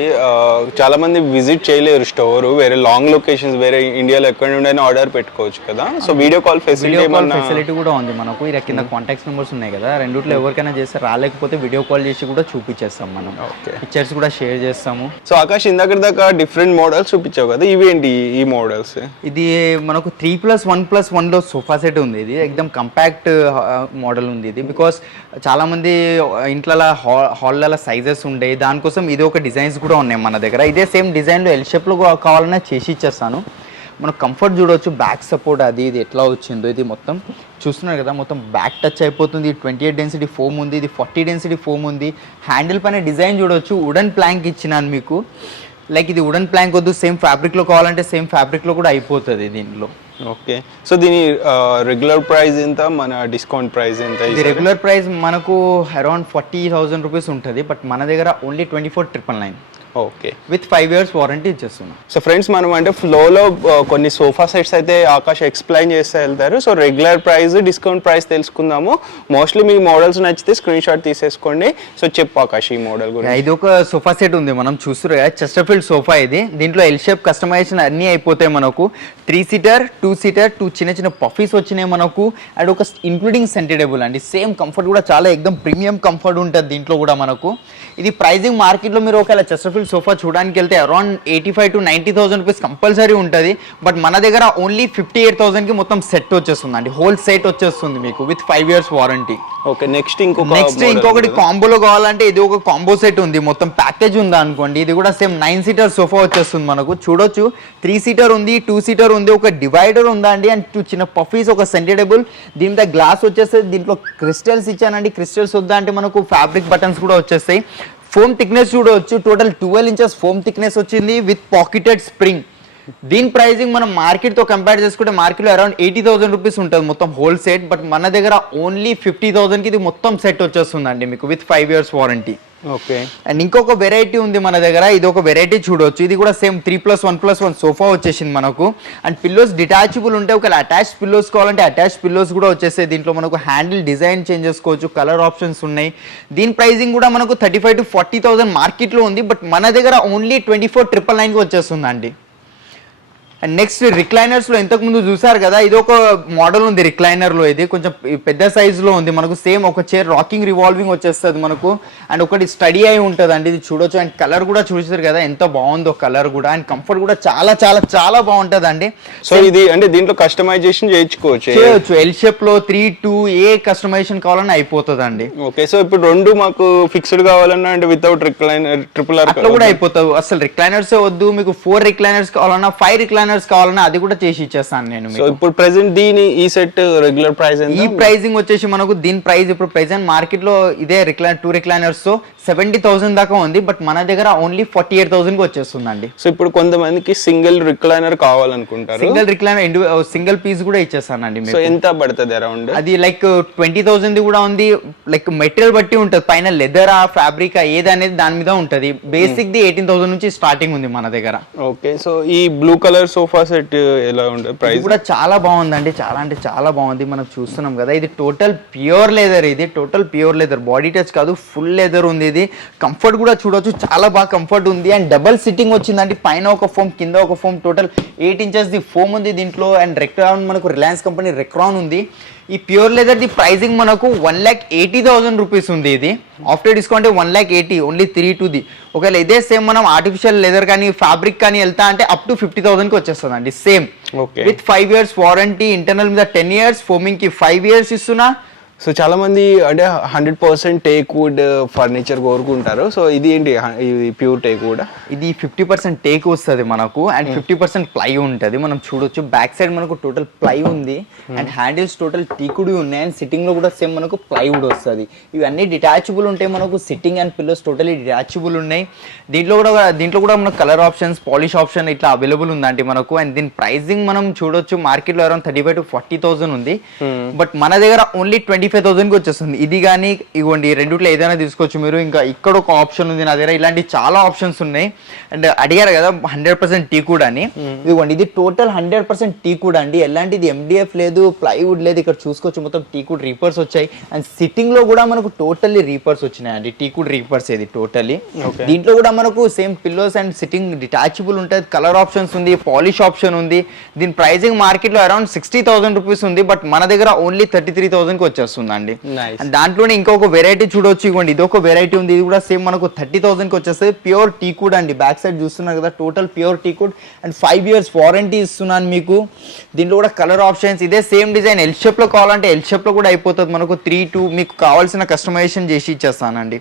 చాలా మంది విజిట్ చేయలేరు స్టోర్, వేరే లాంగ్ లొకేషన్స్, వేరే ఇండియాలో ఎక్కడ నుండి ఆర్డర్ పెట్టుకోవచ్చు కదా. సో వీడియో కాల్ ఫెసిలిటీ కూడా ఉంది మనకు. ఇలా కింద కాంటాక్ట్స్ నెంబర్స్ ఉన్నాయి కదా, రెండిట్లో ఎవరికైనా చేస్తే రాలేకపోతే వీడియో కాల్ చేసి కూడా చూపించేస్తాం మనం. పిక్చర్స్ కూడా షేర్ చేస్తాము. సో ఆకాష్ ఇందాక దాకా డిఫరెంట్ మోడల్స్ చూపించావు కదా, ఇవేంటి ఈ మోడల్స్? ఇది మనకు 3+1+1లో సోఫా సెట్ ఉంది. ఇది ఎక్దమ్ కంపాక్ట్ మోడల్ ఉంది ఇది, బికాస్ చాలా మంది ఇంట్లో హాల్లో సైజెస్ ఉంటాయి, దానికోసం ఇది ఒక డిజైన్స్ కూడా ఉన్నాయి మన దగ్గర. ఇదే సేమ్ డిజైన్లో ఎల్ షేప్లో కావాలన్నా చేసి ఇచ్చేస్తాను. మనకు కంఫర్ట్ చూడవచ్చు, బ్యాక్ సపోర్ట్ అది ఇది ఎట్లా వచ్చిందో. ఇది మొత్తం చూస్తున్నారు కదా, మొత్తం బ్యాక్ టచ్ అయిపోతుంది. 28 డెన్సిటీ ఫోమ్ ఉంది, ఇది 40 డెన్సిటీ ఫోమ్ ఉంది. హ్యాండిల్ పైన డిజైన్ చూడవచ్చు, వుడెన్ ప్లాంక్ ఇచ్చినాను మీకు. లైక్ ఇది వుడెన్ ప్లాంక్ వద్దు, సేమ్ ఫ్యాబ్రిక్లో కావాలంటే సేమ్ ఫ్యాబ్రిక్లో కూడా అయిపోతుంది దీనిలో. ఓకే. సో దీని రెగ్యులర్ ప్రైస్ ఎంత, మన డిస్కౌంట్ ప్రైస్ ఎంత? ఇది రెగ్యులర్ ప్రైస్ మనకు అరౌండ్ 40,000 రూపీస్ ఉంటుంది, బట్ మన దగ్గర only 24,999. Okay. With 5 years warranty ఇచ్చేస్తున్నాం. సో ఫ్రెండ్స్, మనం అంటే ఫ్లోలో కొన్ని సోఫా సెట్స్ అయితే ఆకాష్ ఎక్స్ప్లెయిన్ చేస్తే వెళ్తారు. So regular price, discount price తెలుసుకుందాము. మోస్ట్లీ మీ మోడల్స్ నచ్చితే స్క్రీన్ షాట్ తీసేసుకోండి. సో చెప్పు ఆకాష్ ఈ మోడల్ గురించి. ఇది ఒక సోఫా సెట్ ఉంది, మనం చూస్తున్నారు కదా, చెస్టర్ఫీల్డ్ సోఫా ఇది. దీంట్లో ఎల్ షేప్ కస్టమైజేషన్ అన్నీ అయిపోతాయి మనకు. 3 సీటర్, 2 సీటర్, 2 చిన్న చిన్న పఫీస్ వచ్చినాయి మనకు. అండ్ ఒక ఇంక్లూడింగ్ సెంటెడబుల్ అండి, సేమ్ కంఫర్ట్ కూడా చాలా ఎక్దమ్ ప్రీమియం కంఫర్ట్ ఉంటుంది దీంట్లో కూడా మనకు. ఇది ప్రైజింగ్ మార్కెట్లో మీరు ఒకవేళ చెస్టర్ఫీల్డ్ సోఫా చూడడానికి వెళ్తే అరౌండ్ 85,000 to 90,000 రూపీస్ కంపల్సరీ ఉంటుంది, బట్ మన దగ్గర ఓన్లీ 58,000కి మొత్తం సెట్ వచ్చేస్తుంది అండి, హోల్ సెట్ వచ్చేస్తుంది మీకు with 5 years warranty. Okay. Next ఇంకొకటి కాంబోలో కావాలంటే ఇది ఒక కాంబో సెట్ ఉంది, మొత్తం ప్యాకేజ్ ఉందా అనుకోండి. ఇది కూడా సేమ్ 9 సీటర్ సోఫా వచ్చేస్తుంది మనకు. చూడొచ్చు 3 సీటర్ ఉంది, 2 సీటర్ ఉంది, ఒక డివైడర్ ఉందా అండి, అండ్ 2 చిన్న పఫీస్, ఒక సెంటెడబుల్. దీని మీద గ్లాస్ వచ్చేస్తుంది, దీంట్లో క్రిస్టల్స్ ఇచ్చానండి. క్రిస్టల్స్ వద్దా అంటే మనకు ఫ్యాబ్రిక్ బటన్స్ కూడా వచ్చేస్తాయి. ఫోమ్ థిక్నెస్ చూడవచ్చు, టోటల్ 12 inches ఫోమ్ థిక్నెస్ వచ్చింది విత్ పాకెటెడ్ స్ప్రింగ్. దీని ప్రైజింగ్ మనం మార్కెట్తో కంపేర్ చేసుకుంటే మార్కెట్లో అరౌండ్ 80,000 రూపీస్ ఉంటుంది మొత్తం హోల్ సెట్, బట్ మన దగ్గర ఓన్లీ 50,000కి ఇది మొత్తం సెట్ వచ్చేస్తుందండి మీకు with 5 years warranty. Okay. And ఇంకొక వెరైటీ ఉంది మన దగ్గర, ఇది ఒక వెరైటీ చూడవచ్చు. ఇది కూడా సేమ్ 3+1+1 సోఫా వచ్చేసింది మనకు. అండ్ పిల్లోస్ డిటాచబుల్ ఉంటాయి, ఒకవేళ అటాచ్ పిల్లోస్ కావాలంటే అటాచ్ పిల్లోస్ కూడా వచ్చేస్తాయి. దీంట్లో మనకు హ్యాండిల్ డిజైన్ చేంజ్ చేసుకోవచ్చు, కలర్ ఆప్షన్స్ ఉన్నాయి. దీని ప్రైజింగ్ కూడా మనకు 35,000 to 40,000 మార్కెట్లో ఉంది, బట్ మన దగ్గర ఓన్లీ 24,999కి వచ్చేస్తుందండి. అండ్ నెక్స్ట్ రిక్లైనర్స్లో ఇంతకుముందు చూసారు కదా, ఇది ఒక మోడల్ ఉంది రిక్లైనర్లో. ఇది కొంచెం పెద్ద సైజులో ఉంది మనకు. సేమ్ ఒక చైర్ రాకింగ్ రివాల్వింగ్ వచ్చేస్తుంది మనకు, అండ్ ఒకటి స్టడీ అయి ఉంటుంది అండి, ఇది చూడొచ్చు. అండ్ కలర్ కూడా చూసారు కదా ఎంత బాగుందో కలర్ కూడా, అండ్ కంఫర్ట్ కూడా చాలా చాలా చాలా బాగుంటుంది అండి. సో ఇది అంటే దీంట్లో కస్టమైజేషన్ చేయొచ్చు, ఎల్ షేప్ లో 3-2 ఏ కస్టమైజేషన్ కావాలన్నా అయిపోతుంది అండి. ఓకే. సో ఇప్పుడు రెండు మాకు ఫిక్స్డ్ కావాలన్నా అంటే వితౌట్ రిక్లైనర్ ట్రిపుల్ ఆర్ అట్లా కూడా అయిపోతుంది. అసలు రిక్లైనర్స్ వద్దు, మీకు 4 రిక్లైనర్స్ కావాలన్నా, 5 రిక్లైనర్స్ రిక్లైనర్స్ కావాలన్నా అది కూడా చేసి ఇచ్చేస్తాను నేను సో ఇప్పుడు ప్రెసెంట్ దీని ఈ సెట్ రెగ్యులర్ ప్రైస్ ఈ ప్రైజింగ్ వచ్చేసి మనకు దీని ప్రైస్ ఇప్పుడు ప్రెసెంట్ మార్కెట్ లో ఇదే టూ రిక్లైనర్స్ తో 70,000 దాకా ఉంది, బట్ మన దగ్గర ఓన్లీ 48,000 కి వచ్చేస్తుందండి. సో ఇప్పుడు కొంతమందికి సింగిల్ రిక్లైనర్ కావాలనుకుంటారు, సింగిల్ రిక్లైనర్ సింగిల్ పీస్ కూడా ఇచ్చేస్తానండి. సో ఎంత పడుతుంది అరౌండ్? అది లైక్ 20,000 కూడా ఉంది, లైక్ మెటీరియల్ బట్టి ఉంటుంది, పైన లెదరా ఫ్యాబ్రిక్ ఏది అనేది దాని మీద ఉంటది. బేసిక్ ది 18,000 నుంచి స్టార్టింగ్ ఉంది మన దగ్గర. ఓకే, సో ఈ బ్లూ కలర్ సోఫా సెట్ ఎలా ఉంటుంది ప్రైస్? కూడా చాలా బాగుందండి, చాలా అంటే చాలా బాగుంది. మనం చూస్తున్నాం కదా, ఇది టోటల్ ప్యూర్ లెదర్, ఇది total pure leather, body touch కాదు, ఫుల్ లెదర్ ఉంది. ఇది కంఫర్ట్ కూడా చూడొచ్చు, చాలా బాగా కంఫర్ట్ ఉంది. అండ్ డబల్ సిట్టింగ్ వచ్చిందండి, పైన ఒక ఫోమ్ కింద ఒక foam, total 8 inches the foam ఉంది దీంట్లో. అండ్ రెక్రాన్ మనకు రిలయన్స్ కంపెనీ రెక్రాన్ ఉంది. ఈ ప్యూర్ లెదర్ ది ప్రైజింగ్ మనకు 1,80,000 రూపీస్ ఉంది. ఇది ఆఫ్టర్ డిస్కౌంట్ 1,80,000 ఓన్లీ 3 ది. ఒకవేళ ఇదే సేమ్ మనం ఆర్టిఫిషియల్ లెదర్ కానీ ఫ్యాబ్రిక్ కానీ వెళ్తా అంటే అప్ టు 50,000 కి వచ్చేస్తుంది అండి same. With 5 years warranty, internal మీద 10 years, ఫోమింగ్ కి 5 years ఇస్తున్నా. సో చాలా మంది అంటే 100% టేక్ వుడ్ ఫర్నిచర్ కోరుకుంటారు. సో ఇది ఏంటి, ఇది ప్యూర్ టేక్ వుడ్? ఇది 50% టేక్ వస్తుంది మనకు అండ్ 50% ప్లై ఉంటుంది. మనం చూడొచ్చు బ్యాక్ సైడ్ మనకు టోటల్ ప్లై ఉంది అండ్ హ్యాండిల్స్ టోటల్ టీకుడ్ ఉన్నాయి. అండ్ సిట్టింగ్ లో కూడా సేమ్ మనకు ప్లైవుడ్ వస్తుంది. ఇవన్నీ డిటాచబుల్ ఉంటాయి మనకు, sitting and pillows totally detachable ఉన్నాయి. దీంట్లో కూడా మనకు కలర్ ఆప్షన్స్, పాలిష్ ఆప్షన్ ఇట్లా అవైలబుల్ ఉందండి మనకు. అండ్ దీని ప్రైజింగ్ మనం చూడొచ్చు మార్కెట్ లో అరౌండ్ 35,000 to 40,000 ఉంది, బట్ మన దగ్గర ఓన్లీ 25,000 కి వచ్చేస్తుంది. ఇది కానీ ఇవ్వండి, రెండిట్లో ఏదైనా తీసుకోవచ్చు మీరు. ఇంకా ఇక్కడ ఒక ఆప్షన్ ఉంది నా దగ్గర, ఇలాంటి చాలా ఆప్షన్స్ ఉన్నాయి. అండ్ అడిగారు కదా 100% టీకుడ్ అని, ఇదిగోండి ఇది టోటల్ 100% టీకుడ్ అండి. ఎలాంటిది MDF లేదు, ప్లైవుడ్ లేదు. ఇక్కడ చూసుకోవచ్చు మొత్తం టీకుడ్ రీపర్స్ వచ్చాయి. అండ్ సిట్టింగ్ లో కూడా మనకు టోటల్లీ రీపర్స్ వచ్చినాయి అండి, టీకుడ్ రీపర్స్ ఇది టోటల్లీ. దీంట్లో కూడా మనకు same pillows and sitting detachable ఉంటుంది. కలర్ ఆప్షన్స్ ఉంది, పాలిష్ ఆప్షన్ ఉంది. దీని ప్రైజింగ్ మార్కెట్ లో అరౌండ్ 60,000 రూపీస్ ఉంది, బట్ మన దగ్గర ఓన్లీ 33,000 కి వచ్చేస్తుందండి. దాంట్లోనే ఇంకొక వెరైటీ చూడొచ్చు, ఇవ్వండి ఇది ఒక వెరైటీ ఉంది. ఇది కూడా సేమ్ మనకు 30,000 కి వచ్చేస్తుంది. ప్యూర్ టీకుడ్ అండి, బ్యాక్ సైడ్ చూస్తున్నారు కదా, total pure టీకుడ్ and 5 years warranty ఇస్తున్నాను మీకు. దీంట్లో కూడా కలర్ ఆప్షన్స్ ఇదే సేమ్ డిజైన్. ఎల్ షేప్ లో కావాలంటే ఎల్ షేప్ లో కూడా అయిపోతుంది మనకు. 3-2 మీకు కావాల్సిన కస్టమైజేషన్ చేసి ఇచ్చేస్తానండి.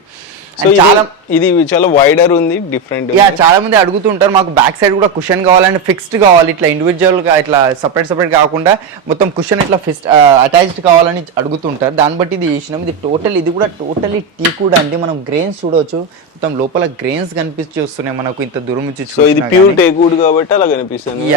ఇది చాలా వైడర్ ఉంది, డిఫరెంట్. చాలా మంది అడుగుతుంటారు మాకు బ్యాక్ సైడ్ కూడా కుషన్ కావాలంటే ఫిక్స్డ్ కావాలి, ఇట్లా ఇండివిజువల్ గా ఇట్లా సపరేట్ కాకుండా మొత్తం కుషన్ ఇట్లా అటాచ్డ్ కావాలని అడుగుతుంటారు. దాన్ని బట్టి ఇది చేసినాం. ఇది టోటల్, ఇది కూడా టోటలీ టీకుడ్ అండి. మనం గ్రెయిన్స్ చూడవచ్చు, మొత్తం లోపల గ్రెయిన్స్ కనిపించి వస్తున్నాయి మనకు ఇంత దూరం నుంచి. సో ఇది ప్యూర్ టేక్వుడ్ కాబట్టి అలా కనిపిస్తుంది.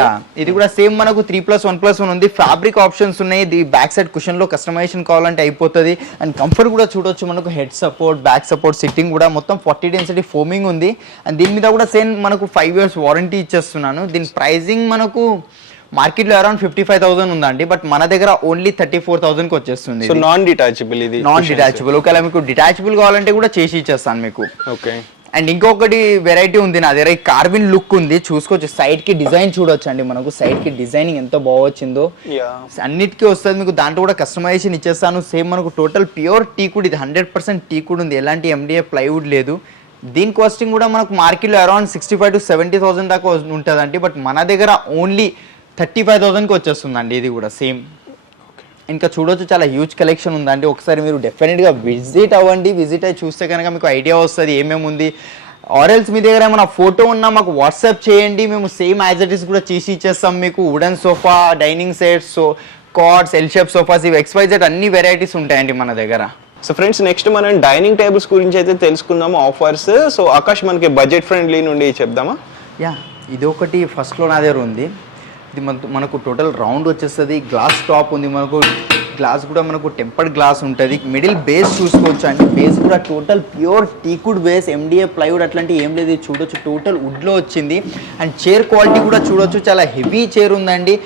ఇది కూడా సేమ్ మనకు 3+1+1 ఉంది. ఫ్యాబ్రిక్ ఆప్షన్స్ ఉన్నాయి. ఇది బ్యాక్ సైడ్ కుషన్ లో కస్టమైజేషన్ కావాలంటే అయిపోతుంది. అండ్ కంఫర్ట్ కూడా చూడొచ్చు మనకు, head support, back support, sitting కూడా మొత్తం 40 density ఫోమింగ్ ఉంది. అండ్ దీని మీద కూడా సేమ్ మనకు 5 years వారంటీ ఇచ్చేస్తున్నాను. దీని ప్రైజింగ్ మనకు మార్కెట్ లో అరౌండ్ 55,000 ఉందండి, బట్ మన దగ్గర ఓన్లీ 34,000 కి వచ్చేస్తుంది. సో నాన్ డిటాచబుల్, ఇది నాన్ డిటాచబుల్. ఒకవేళ మీకు డిటాచబుల్ కావాలంటే కూడా చేసి ఇచ్చేస్తాను మీకు. ఓకే. అండ్ ఇంకొకటి వెరైటీ ఉంది నా దగ్గర, కార్విన్ లుక్ ఉంది, చూసుకోవచ్చు. సైడ్ కి డిజైన్ చూడొచ్చు అండి మనకు, సైడ్ కి డిజైనింగ్ ఎంత బాగొచ్చిందో అన్నిటికీ వస్తుంది మీకు. దాంట్లో కూడా కస్టమైజేషన్ ఇచ్చేస్తాను. సేమ్ మనకు టోటల్ ప్యూర్ టీకుడ్, ఇది 100% టీకుడ్ ఉంది, ఎలాంటి MDF ప్లైవుడ్ లేదు. దీని కాస్టింగ్ కూడా మనకు మార్కెట్లో అరౌండ్ 65,000 to 70,000 దాకా ఉంటుందండి, బట్ మన దగ్గర ఓన్లీ 35,000 కి వచ్చేస్తుందండి. ఇది కూడా సేమ్. ఇంకా చూడొచ్చు, చాలా హ్యూజ్ కలెక్షన్ ఉందండి. ఒకసారి మీరు డెఫినెట్గా విజిట్ అవ్వండి. విజిట్ అయ్యి చూస్తే కనుక మీకు ఐడియా వస్తుంది ఏమేమి ఉంది. ఆర్ఎల్స్ మీ దగ్గర ఏమైనా ఫోటో ఉన్నా మాకు వాట్సాప్ చేయండి, మేము సేమ్ యాజ్ ఇట్ ఈస్ కూడా చేసి ఇచ్చేస్తాం మీకు. Wooden sofa, dining sets, cards, L shape sofas, ఇవి XYZ అన్ని వెరైటీస్ ఉంటాయండి మన దగ్గర. సో ఫ్రెండ్స్, నెక్స్ట్ మనం డైనింగ్ టేబుల్స్ గురించి అయితే తెలుసుకుందాము, ఆఫర్స్. సో ఆకాష్, మనకి బడ్జెట్ ఫ్రెండ్లీ నుండి చెప్దామా? ఇది ఒకటి ఫస్ట్లో నా దగ్గర ఉంది. ఇది మనకు టోటల్ రౌండ్ వచ్చేస్తుంది, గ్లాస్ టాప్ ఉంది మనకు. గ్లాస్ కూడా మనకు టెంపర్డ్ గ్లాస్ ఉంటుంది. మిడిల్ బేస్ చూసుకోవచ్చు అండి, బేస్ కూడా total pure టీకుడ్ base, MDF plywood అట్లాంటివి ఏం లేదు. చూడొచ్చు టోటల్ వుడ్లో వచ్చింది. అండ్ చైర్ క్వాలిటీ కూడా చూడొచ్చు, చాలా హెవీ చైర్ ఉందండి.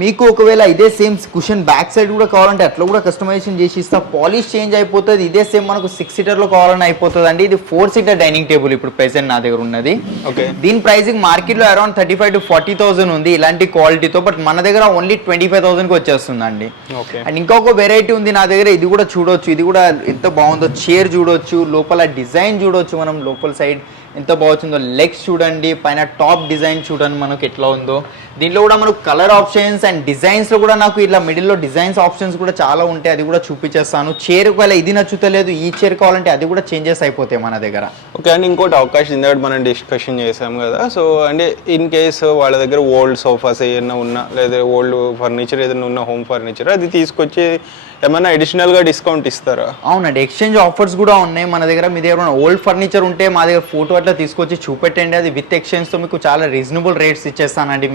మీకు ఒకవేళ ఇదే సేమ్ కుషన్ బ్యాక్ సైడ్ కూడా కావాలంటే అట్లా కూడా కస్టమైజేషన్ చేసి ఇస్తా. పాలిష్ చేంజ్ అయిపోతుంది. ఇదే సేమ్ మనకు 6 seater లో కావాలని అయిపోతుంది అండి. ఇది 4 seater డైనింగ్ టేబుల్ ఇప్పుడు ప్రెసెంట్ నా దగ్గర ఉన్నది. దీని ప్రైసింగ్ మార్కెట్ లో అరౌండ్ 35,000 to 40,000 ఉంది ఇలాంటి క్వాలిటీతో, బట్ మన దగ్గర ఓన్లీ 25,000 కి వచ్చేస్తుందండి. అండ్ ఇంకొక వెరైటీ ఉంది నా దగ్గర, ఇది కూడా చూడొచ్చు. ఇది కూడా ఎంత బాగుందో, చైర్ చూడొచ్చు, లోపల డిజైన్ చూడొచ్చు మనం, లోపల సైడ్ ఎంత బాగుందో. లెగ్స్ చూడండి, పైన టాప్ డిజైన్ చూడండి మనకు ఎట్లా ఉందో. దీంట్లో కూడా మనకు కలర్ ఆప్షన్స్ అండ్ డిజైన్స్ లో కూడా నాకు ఇట్లా మిడిల్ లో డిజైన్స్ ఆప్షన్స్ కూడా చాలా ఉంటాయి, అది కూడా చూపించేస్తాను. చైర్ ఒకవేళ ఇది నచ్చుతలేదు ఈ చైర్ కావాలంటే అది కూడా చేంజెస్ అయిపోతాయి మన దగ్గర. ఓకే అండ్ ఇంకోటి అవకాశం ఇందాక మనం డిస్కషన్ చేసాం కదా, సో అంటే ఇన్ కేస్ వాళ్ళ దగ్గర ఓల్డ్ సోఫాస్ ఏదైనా ఉన్నా లేదా ఓల్డ్ ఫర్నిచర్ ఏదైనా ఉన్న హోమ్ ఫర్నిచర్ అది తీసుకొచ్చి ఏమైనా అడిషనల్ గా డిస్కౌంట్ ఇస్తారా? అవునండి, ఎక్స్చేంజ్ ఆఫర్స్ కూడా ఉన్నాయి మన దగ్గర. మీ దగ్గర ఓల్డ్ ఫర్నిచర్ ఉంటే మా దగ్గర ఫోటో అట్లా తీసుకొచ్చి చూపెట్టండి, అది విత్ ఎక్స్చేంజ్ తో మీకు చాలా రీజనబుల్ రేట్స్ ఇచ్చేస్తానండి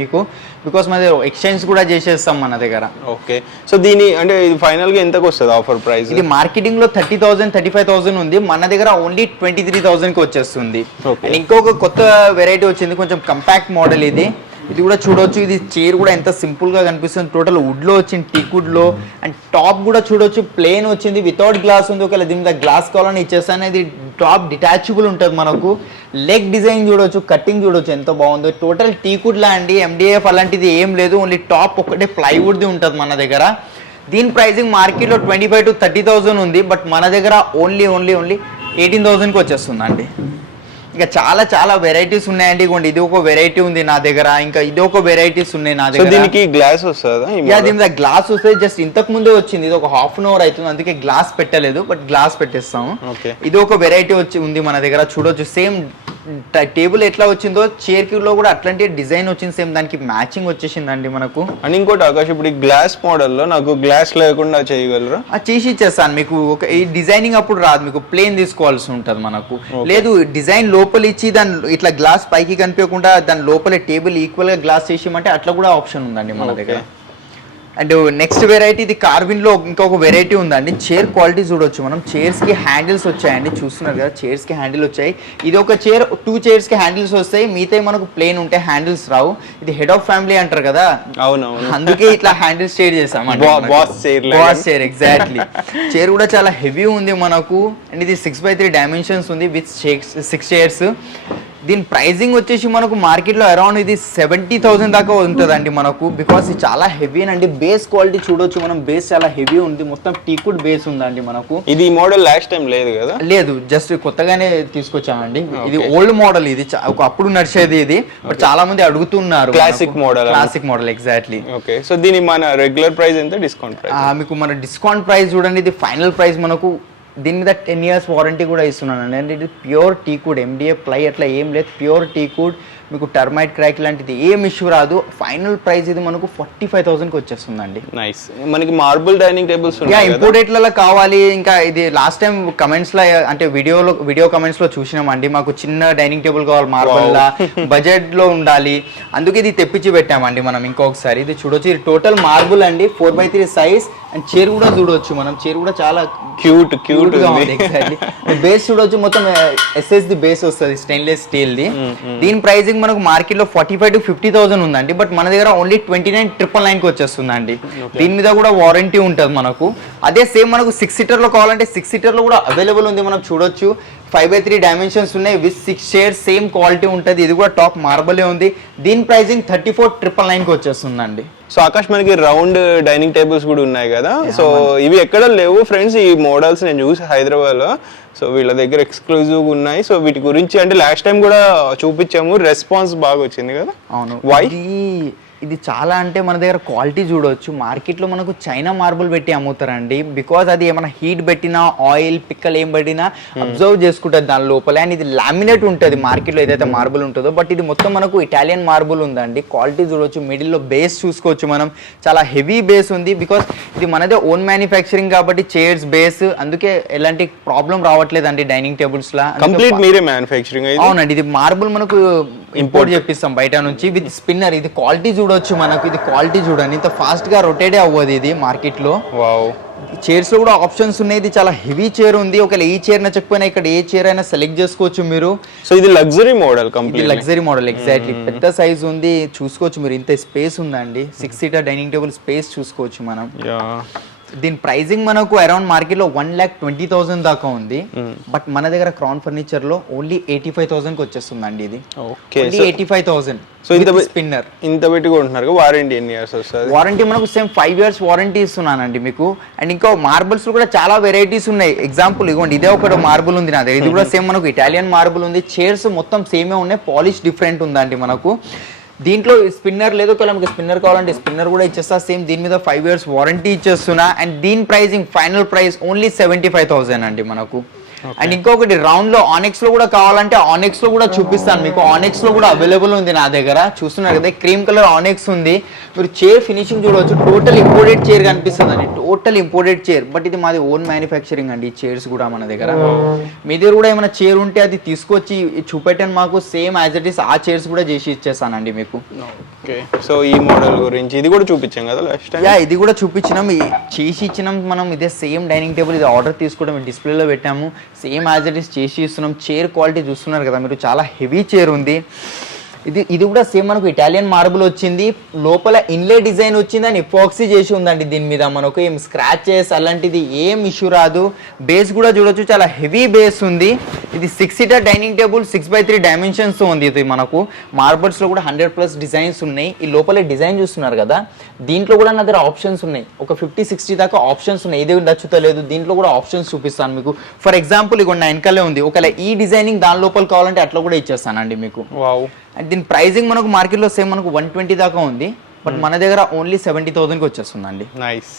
మీకు, బికాస్ మా దగ్గర ఎక్స్చేంజ్ కూడా చేసేస్తాం మన దగ్గర. ఓకే, సో దీని అంటే ఇది ఫైనల్ గా ఎంతకు వస్తుంది ఆఫర్ ప్రైస్? ఇది మార్కెటింగ్ లో 30,000 35,000 ఉంది, మన దగ్గర ఓన్లీ 23,000 కి వచ్చేస్తుంది. అండ్ ఇంకొక కొత్త వెరైటీ వచ్చింది, కొంచెం కంపాక్ట్ మోడల్ ఇది కూడా చూడొచ్చు. ఇది చైర్ కూడా ఎంత సింపుల్ గా కనిపిస్తుంది, టోటల్ వుడ్ లో వచ్చింది, టీక్ వుడ్ లో. అండ్ టాప్ కూడా చూడొచ్చు ప్లేన్ వచ్చింది, వితౌట్ గ్లాస్ ఉంది. ఒకవేళ దీని మీద గ్లాస్ కావాలని ఇచ్చేస్తాను. ఇది టాప్ డిటాచబుల్ ఉంటుంది మనకు. లెగ్ డిజైన్ చూడొచ్చు, కట్టింగ్ చూడొచ్చు ఎంత బాగుందో. టోటల్ టీక్ వుడ్ లా అండి, MDF అలాంటిది ఏం లేదు, ఓన్లీ టాప్ ఒకటే ప్లైవుడ్ ది ఉంటుంది మన దగ్గర. దీని ప్రైసింగ్ మార్కెట్ లో 25,000 to 30,000 ఉంది, బట్ మన దగ్గర ఓన్లీ 18,000 కి వచ్చేస్తుంది అండి. ఇంకా చాలా వెరైటీస్ ఉన్నాయండి. ఇదిగోండి ఇది ఒక వెరైటీ ఉంది నా దగ్గర, ఇంకా ఇది ఒక వెరైటీస్ ఉన్నాయి నా దగ్గర. దీనికి గ్లాస్ వస్తుందా? దీని మీద గ్లాస్ వస్తుంది, జస్ట్ ఇంతకు ముందే వచ్చింది, ఇది ఒక ½ an hour అవుతుంది, అందుకే గ్లాస్ పెట్టలేదు, బట్ గ్లాస్ పెట్టేస్తాము. ఇది ఒక వెరైటీ ఉంది మన దగ్గర చూడొచ్చు. సేమ్ టేబుల్ ఎట్లా వచ్చిందో చైర్ కి లో కూడా అట్లాంటి డిజైన్ వచ్చింది, సేమ్ దానికి మ్యాచింగ్ వచ్చేసిందండి మనకు. అండ్ ఇంకోటి ఆకాష్, ఇప్పుడు ఈ గ్లాస్ మోడల్ లో నాకు గ్లాస్ లేకుండా చేయగలరా? చేసి ఇచ్చేస్తాను మీకు. ఒక ఈ డిజైనింగ్ అప్పుడు రాదు, మీకు ప్లేన్ తీసుకోవాల్సి ఉంటుంది మనకు. లేదు డిజైన్ లోపల ఇచ్చి దాని ఇట్లా గ్లాస్ పైకి కనిపించకుండా దాని లోపల టేబుల్ ఈక్వల్ గా గ్లాస్ చేసేయమంటే అట్లా కూడా ఆప్షన్ ఉందండి మన దగ్గర. అండ్ నెక్స్ట్ వెరైటీ ఇది కార్విన్ లో ఇంకొక వెరైటీ ఉందండి. చైర్ క్వాలిటీ చూడొచ్చు మనం. చైర్స్ కి హ్యాండిల్స్ వచ్చాయండి, చూస్తున్నారు కదా, చైర్స్ కి హ్యాండిల్ వచ్చాయి. ఇది ఒక చైర్ 2 చైర్స్ కి హ్యాండిల్స్ వస్తాయి, మిగతా మనకు ప్లేన్ ఉంటాయి, హ్యాండిల్స్ రావు. ఇది హెడ్ ఆఫ్ ఫ్యామిలీ అంటారు కదా, అవునవును, అందుకే ఇట్లా హ్యాండిల్స్ స్టేట్ చేసాం. Boss chair exactly. చైర్ కూడా చాలా హెవీ ఉంది మనకు. అండ్ ఇది 6x3 డైమెన్షన్స్ ఉంది విత్ 6 చైర్స్. దీని ప్రైజింగ్ వచ్చేసి మనకు మార్కెట్ లో అరౌండ్ ఇది 70,000 దాకా ఉంటుందండి మనకు, బికాస్ ఇది చాలా హెవీ అండి. బేస్ క్వాలిటీ చూడొచ్చు మనం, బేస్ చాలా హెవీ ఉంది, మొత్తం టీకుడ్ బేస్ ఉందండి మనకు. ఇది మోడల్ లాస్ట్ టైం లేదు కదా? లేదు, జస్ట్ కొత్తగానే తీసుకొచ్చామండి. ఇది ఓల్డ్ మోడల్, ఇది అప్పుడు నడిచేది ఇది, బట్ చాలా మంది అడుగుతున్నారు. Classic model exactly. Okay, so దీని మన రెగ్యులర్ ప్రైస్ ఎంత, డిస్కౌంట్ ప్రైస్? మీకు మన డిస్కౌంట్ ప్రైస్ చూడండి, ఇది ఫైనల్ ప్రైస్ మనకు. దీని మీద 10 years వారంటీ కూడా ఇస్తున్నాను అండి. ఇది ప్యూర్ టీకుడ్, MDF ప్లై అట్లా ఏం లేదు, ప్యూర్ టీకుడ్. మీకు టర్మైట్ క్రాక్ లాంటిది ఏం ఇష్యూ రాదు. ఫైనల్ ప్రైస్ ఇది మనకు 45,000 కి వచ్చేస్తుందండి. నైస్. మనకి మార్బుల్ డైనింగ్ టేబుల్స్ ఉన్నాయి, ఇంపోర్టెడ్లలో కావాలి. ఇంకా ఇది లాస్ట్ టైం కమెంట్స్ లో అంటే వీడియో కమెంట్స్ లో చూసినామండి, మాకు చిన్న డైనింగ్ టేబుల్ కావాలి మార్బుల్ లా, బడ్జెట్ లో ఉండాలి, అందుకే ఇది తెప్పించి పెట్టామండి మనం. ఇంకొకసారి ఇది చూడొచ్చు, ఇది టోటల్ మార్బుల్ అండి, 4x3 సైజ్. అండ్ చైర్ కూడా చూడొచ్చు మనం, చైర్ కూడా చాలా క్యూట్ గా ఉంది. ఎగ్జాక్ట్లీ. బేస్ చూడొచ్చు, మొత్తం SSD బేస్ వస్తుంది, స్టెయిన్లెస్ స్టీల్ ది. దీని ప్రైసింగ్ మనకు మార్కెట్ లో 45,000 to 50,000 ఉందండి, బట్ మన దగ్గర ఓన్లీ 29,999 కి వచ్చేస్తుందండి. దీని మీద కూడా వారంటీ ఉంటుంది మనకు. అదే సేమ్ మనకు 6 seater లో కావాలంటే 6 seater లో కూడా అవైలబుల్ ఉంది, మనం చూడొచ్చు. 5x3 డైమెన్షన్స్ ఉన్నాయి విత్ 6 chairs, సేమ్ క్వాలిటీ ఉంటుంది. ఇది కూడా టాప్ మార్బలే ఉంది. దీని ప్రైసింగ్ 34,999 కి వచ్చేస్తుందండి. సో ఆకాష్, మనకి రౌండ్ డైనింగ్ టేబుల్స్ కూడా ఉన్నాయి కదా, సో ఇవి ఎక్కడ లేవు ఫ్రెండ్స్ ఈ మోడల్స్, నేను చూసి హైదరాబాద్ లో. సో వీళ్ళ దగ్గర ఎక్స్క్లూజివ్ ఉన్నాయి. సో వీటి గురించి అంటే లాస్ట్ టైం కూడా చూపించాము, రెస్పాన్స్ బాగా వచ్చింది కదా. అవును, ఇది చాలా అంటే మన దగ్గర క్వాలిటీ చూడవచ్చు. మార్కెట్లో మనకు చైనా మార్బుల్ పెట్టి అమ్ముతారండి, బికాజ్ అది ఏమైనా హీట్ పెట్టినా, ఆయిల్ పిక్కలు ఏం పెట్టినా అబ్జర్వ్ చేసుకుంటుంది దాని లోపల. అండ్ ఇది లామినేట్ ఉంటుంది మార్కెట్లో ఏదైతే మార్బుల్ ఉంటుందో, బట్ ఇది మొత్తం మనకు ఇటాలియన్ మార్బుల్ ఉందండి. క్వాలిటీ చూడవచ్చు, మిడిల్లో బేస్ చూసుకోవచ్చు మనం, చాలా హెవీ బేస్ ఉంది. బికాస్ ఇది మనదే ఓన్ మ్యానుఫ్యాక్చరింగ్ కాబట్టి చైర్స్ బేస్, అందుకే ఎలాంటి ప్రాబ్లం రావట్లేదండి డైనింగ్ టేబుల్స్ లా. కంప్లీట్ మీరే మ్యానుఫ్యాక్చరింగ్? అవునండి, ఇది మార్బుల్ మనకు ఇంపోర్ట్ చేపిస్తాం బయట నుంచి విత్ స్పిన్నర్. ఇది క్వాలిటీ చూడొచ్చు మనకు, ఇది క్వాలిటీ చూడండి, ఇంత ఫాస్ట్ గా రొటేట్ అవ్వదు ఇది మార్కెట్ లో. చైర్స్ లో కూడా ఆప్షన్స్ ఉన్నాయి. ఇది చాలా హెవీ చైర్ ఉంది, ఒకవేళ ఈ చైర్ నచ్చకపోయినా ఇక్కడ ఏ చైర్ అయినా సెలెక్ట్ చేసుకోవచ్చు మీరు. సో ఇది luxury model, complete luxury model exactly. పెద్ద సైజ్ ఉంది, చూసుకోవచ్చు మీరు, ఇంత స్పేస్ ఉందండి. 6 seater డైనింగ్ టేబుల్ స్పేస్ చూసుకోవచ్చు మనం. దీని ప్రైజింగ్ మనకు అరౌండ్ మార్కెట్ లో 1,20,000 దాకా ఉంది, బట్ మన దగ్గర క్రౌన్ ఫర్నిచర్ లో ఓన్లీ 85,000 కి వచ్చేస్తుందండి. ఇది 85,000. సో స్పిన్నర్ ఇంత పెట్టి కొంటున్నారు. వారంటీ ఎన్ని ఇయర్స్ వస్తుంది? వారంటీ మనకు సేమ్ 5 years వారంటీ ఇస్తున్నానండి మీకు. అండ్ ఇంకా మార్బుల్స్ కూడా చాలా వెరైటీస్ ఉన్నాయి. ఎగ్జాంపుల్ ఇవ్వండి, ఇదే ఒక మార్బుల్ ఉంది నా దగ్గర, ఇది కూడా సేమ్ మనకు ఇటాలియన్ మార్బుల్ ఉంది. చైర్స్ మొత్తం సేమే ఉన్నాయి, పాలిష్ డిఫరెంట్ ఉందండి మనకు. దీంట్లో స్పిన్నర్ లేదు, ఒకవేళ మీకు స్పిన్నర్ కావాలంటే స్పిన్నర్ కూడా ఇచ్చేస్తా. సేమ్ దీని మీద 5 years వారంటీ ఇచ్చేస్తున్నా. అండ్ దీని ప్రైజింగ్ ఫైనల్ ప్రైస్ ఓన్లీ 75,000 అండి మనకు. అండ్ ఇంకొకటి రౌండ్ లో ఆనెక్స్ లో కూడా కావాలంటే ఆనెక్స్ లో కూడా చూపిస్తాను మీకు. ఆనెక్స్ లో కూడా అవైలబుల్ ఉంది నా దగ్గర. చూస్తున్నారు కదా క్రీమ్ కలర్ ఆనెక్స్ ఉంది. మీరు చైర్ ఫినిషింగ్ చూడవచ్చు. టోటల్ ఇంపోర్టెడ్ చైర్ కనిపిస్తుంది అండి, టోటల్ ఇంపోర్టెడ్ చైర్. బట్ ఇది మాది ఓన్ మ్యానుఫ్యాక్చరింగ్ అండి. ఈ చైర్స్ కూడా మన దగ్గర. మీ దగ్గర కూడా ఏమైనా చైర్ ఉంటే అది తీసుకొచ్చి చూపెట్టండి మాకు. సేమ్ యాజ్ ఇట్ ఈస్ ఆ చైర్స్ కూడా చేసి ఇచ్చేస్తానండి మీకు. ఓకే, సో ఈ మోడల్ గురించి ఇది కూడా చూపించాం కదా లాస్ట్ టైం. యా, ఇది కూడా చూపించినాం, చేసి ఇచ్చినాం మనం. ఇదే సేమ్ డైనింగ్ టేబుల్, ఇది ఆర్డర్ తీసుకోవడం డిస్ప్లేలో పెట్టాము. సేమ్ యాజ్ ఇట్ ఈస్ చేసి ఇస్తున్నాం. చైర్ క్వాలిటీ చూస్తున్నారు కదా మీరు, చాలా హెవీ చైర్ ఉంది. ఇది కూడా సేమ్ మనకు ఇటాలియన్ మార్బుల్ వచ్చింది. లోపల ఇన్లే డిజైన్ వచ్చింది అని ఎపాక్సీ చేసి ఉందండి. దీని మీద మనకు ఏం స్క్రాచెస్ అలాంటిది ఏం ఇష్యూ రాదు. బేస్ కూడా చూడొచ్చు, చాలా హెవీ బేస్ ఉంది. ఇది 6 seater dining table 6x3 dimensions ఉంది. ఇది మనకు మార్బల్స్ లో కూడా 100+ డిజైన్స్ ఉన్నాయి. ఈ లోపల డిజైన్ చూస్తున్నారు కదా, దీంట్లో కూడా నా దగ్గర ఆప్షన్స్ ఉన్నాయి. ఒక 50-60 దాకా ఆప్షన్స్ ఉన్నాయి. ఇది నచ్చుతలేదు, దీంట్లో కూడా ఆప్షన్స్ చూపిస్తాను మీకు. ఫర్ ఎగ్జాంపుల్ ఇక నా వెనకాలే ఉంది. ఒకవేళ ఈ డిజైనింగ్ దాని లోపల కావాలంటే అట్లా కూడా ఇచ్చేస్తానండి మీకు. వావ్. అండ్ దీని ప్రైజింగ్ మనకు మార్కెట్లో సేమ్ మనకు 120 దాకా ఉంది. బట్ మన దగ్గర ఓన్లీ 70,000కి వచ్చేస్తుందండి. నైస్.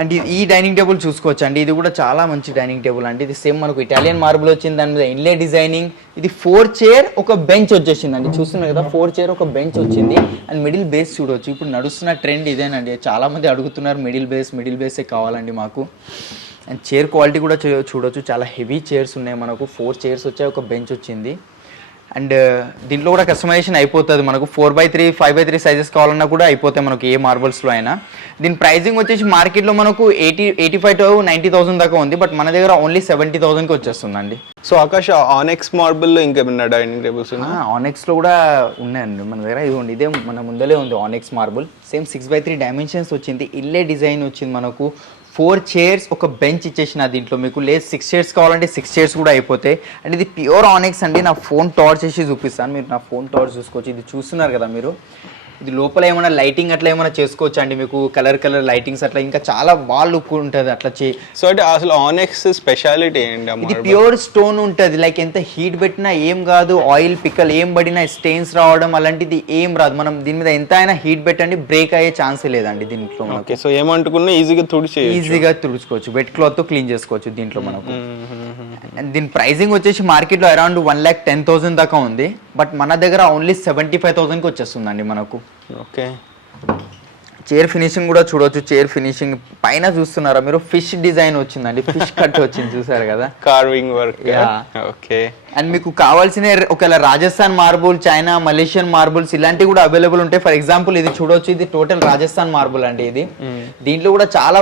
అండ్ ఈ డైనింగ్ టేబుల్ చూసుకోవచ్చు అండి. ఇది కూడా చాలా మంచి డైనింగ్ టేబుల్ అండి. ఇది సేమ్ మనకు ఇటాలియన్ మార్బుల్ వచ్చింది, దాని మీద ఇన్లే డిజైనింగ్. ఇది 4 chair ఒక బెంచ్ వచ్చేసింది అండి. చూస్తున్నారు కదా 4 chair ఒక బెంచ్ వచ్చింది. అండ్ మిడిల్ బేస్ చూడవచ్చు. ఇప్పుడు నడుస్తున్న ట్రెండ్ ఇదేనండి. చాలా మంది అడుగుతున్నారు మిడిల్ బేసే కావాలండి మాకు. అండ్ చైర్ క్వాలిటీ కూడా చూడవచ్చు, చాలా హెవీ చైర్స్ ఉన్నాయి మనకు. 4 chairs వచ్చాయి, ఒక బెంచ్ వచ్చింది. అండ్ దీంట్లో కూడా కస్టమైజేషన్ అయిపోతుంది మనకు. 4x3 5x3 సైజెస్ కావాలన్నా కూడా అయిపోతాయి మనకు ఏ మార్బల్స్లో అయినా. దీని ప్రైజింగ్ వచ్చేసి మార్కెట్లో మనకు 85,000 to 90,000 దాకా ఉంది. బట్ మన దగ్గర ఓన్లీ 70,000కి వచ్చేస్తుందండి. సో ఆకాష్, ఆనెక్స్ మార్బుల్లో ఇంకేమన్నా డైనింగ్ టేబుల్స్ ఉన్నాయి? ఆనెక్స్లో కూడా ఉన్నాయండి మన దగ్గర. ఇదిగోండి, ఇదే మన ముందలే ఉంది ఆనెక్స్ మార్బుల్. సేమ్ 6x3 డైమెన్షన్స్ వచ్చింది. ఇల్లే డిజైన్ వచ్చింది మనకు. 4 chairs ఒక బెంచ్ ఇచ్చేసిన దీంట్లో మీకు. లేదు 6 chairs కావాలంటే 6 chairs కూడా అయిపోతాయి. అండ్ ఇది ప్యూర్ ఆనెక్స్ అండి. నా ఫోన్ టార్చ్ చేసి చూపిస్తాను, మీరు నా ఫోన్ టార్చ్ చూసుకోవచ్చు. ఇది చూస్తున్నారు కదా మీరు, ఇది లోపల ఏమైనా లైటింగ్ అట్లా ఏమైనా చేసుకోవచ్చు అండి మీకు. కలర్ లైటింగ్స్ అట్లా ఇంకా చాలా బాల్ లుక్ ఉంటుంది అట్లా సో అంటే అసలు ఆనెక్స్ స్పెషాలిటీ ఏంటి? ఇది ప్యూర్ స్టోన్ ఉంటుంది. లైక్ ఎంత హీట్ పెట్టినా ఏం కాదు, ఆయిల్ పిక్కలు ఏం పడినా స్టెయిన్స్ రావడం అలాంటిది ఏం రాదు. మనం దీని మీద ఎంత అయినా హీట్ పెట్టండి, బ్రేక్ అయ్యే ఛాన్సే లేదండి దీంట్లో. ఓకే, సో ఏమంటుకున్నా ఈజీగా తుడుచుకోవచ్చు, వెట్ క్లాత్ తో క్లీన్ చేసుకోవచ్చు దీంట్లో మనకు. దీని ప్రైజింగ్ వచ్చేసి మార్కెట్లో అరౌండ్ 1,10,000 దాకా ఉంది. బట్ మన దగ్గర ఓన్లీ 75,000కి వచ్చేస్తుందండి మనకు. ఓకే, చైర్ ఫినిషింగ్ కూడా చూడవచ్చు. చైర్ ఫినిషింగ్ పైన చూస్తున్నారా మీరు, ఫిష్ డిజైన్ వచ్చిందండి, ఫిష్ కట్ వచ్చింది చూసారు కదా, కార్వింగ్ వర్క్. ఓకే. అండ్ మీకు కావాల్సిన ఒకవేళ Rajasthan marble, China, Malaysian marbles ఇలాంటివి కూడా అవైలబుల్ ఉంటాయి. ఫర్ ఎగ్జాంపుల్ ఇది చూడొచ్చు, ఇది టోటల్ రాజస్థాన్ మార్బుల్ అండి. ఇది దీంట్లో కూడా చాలా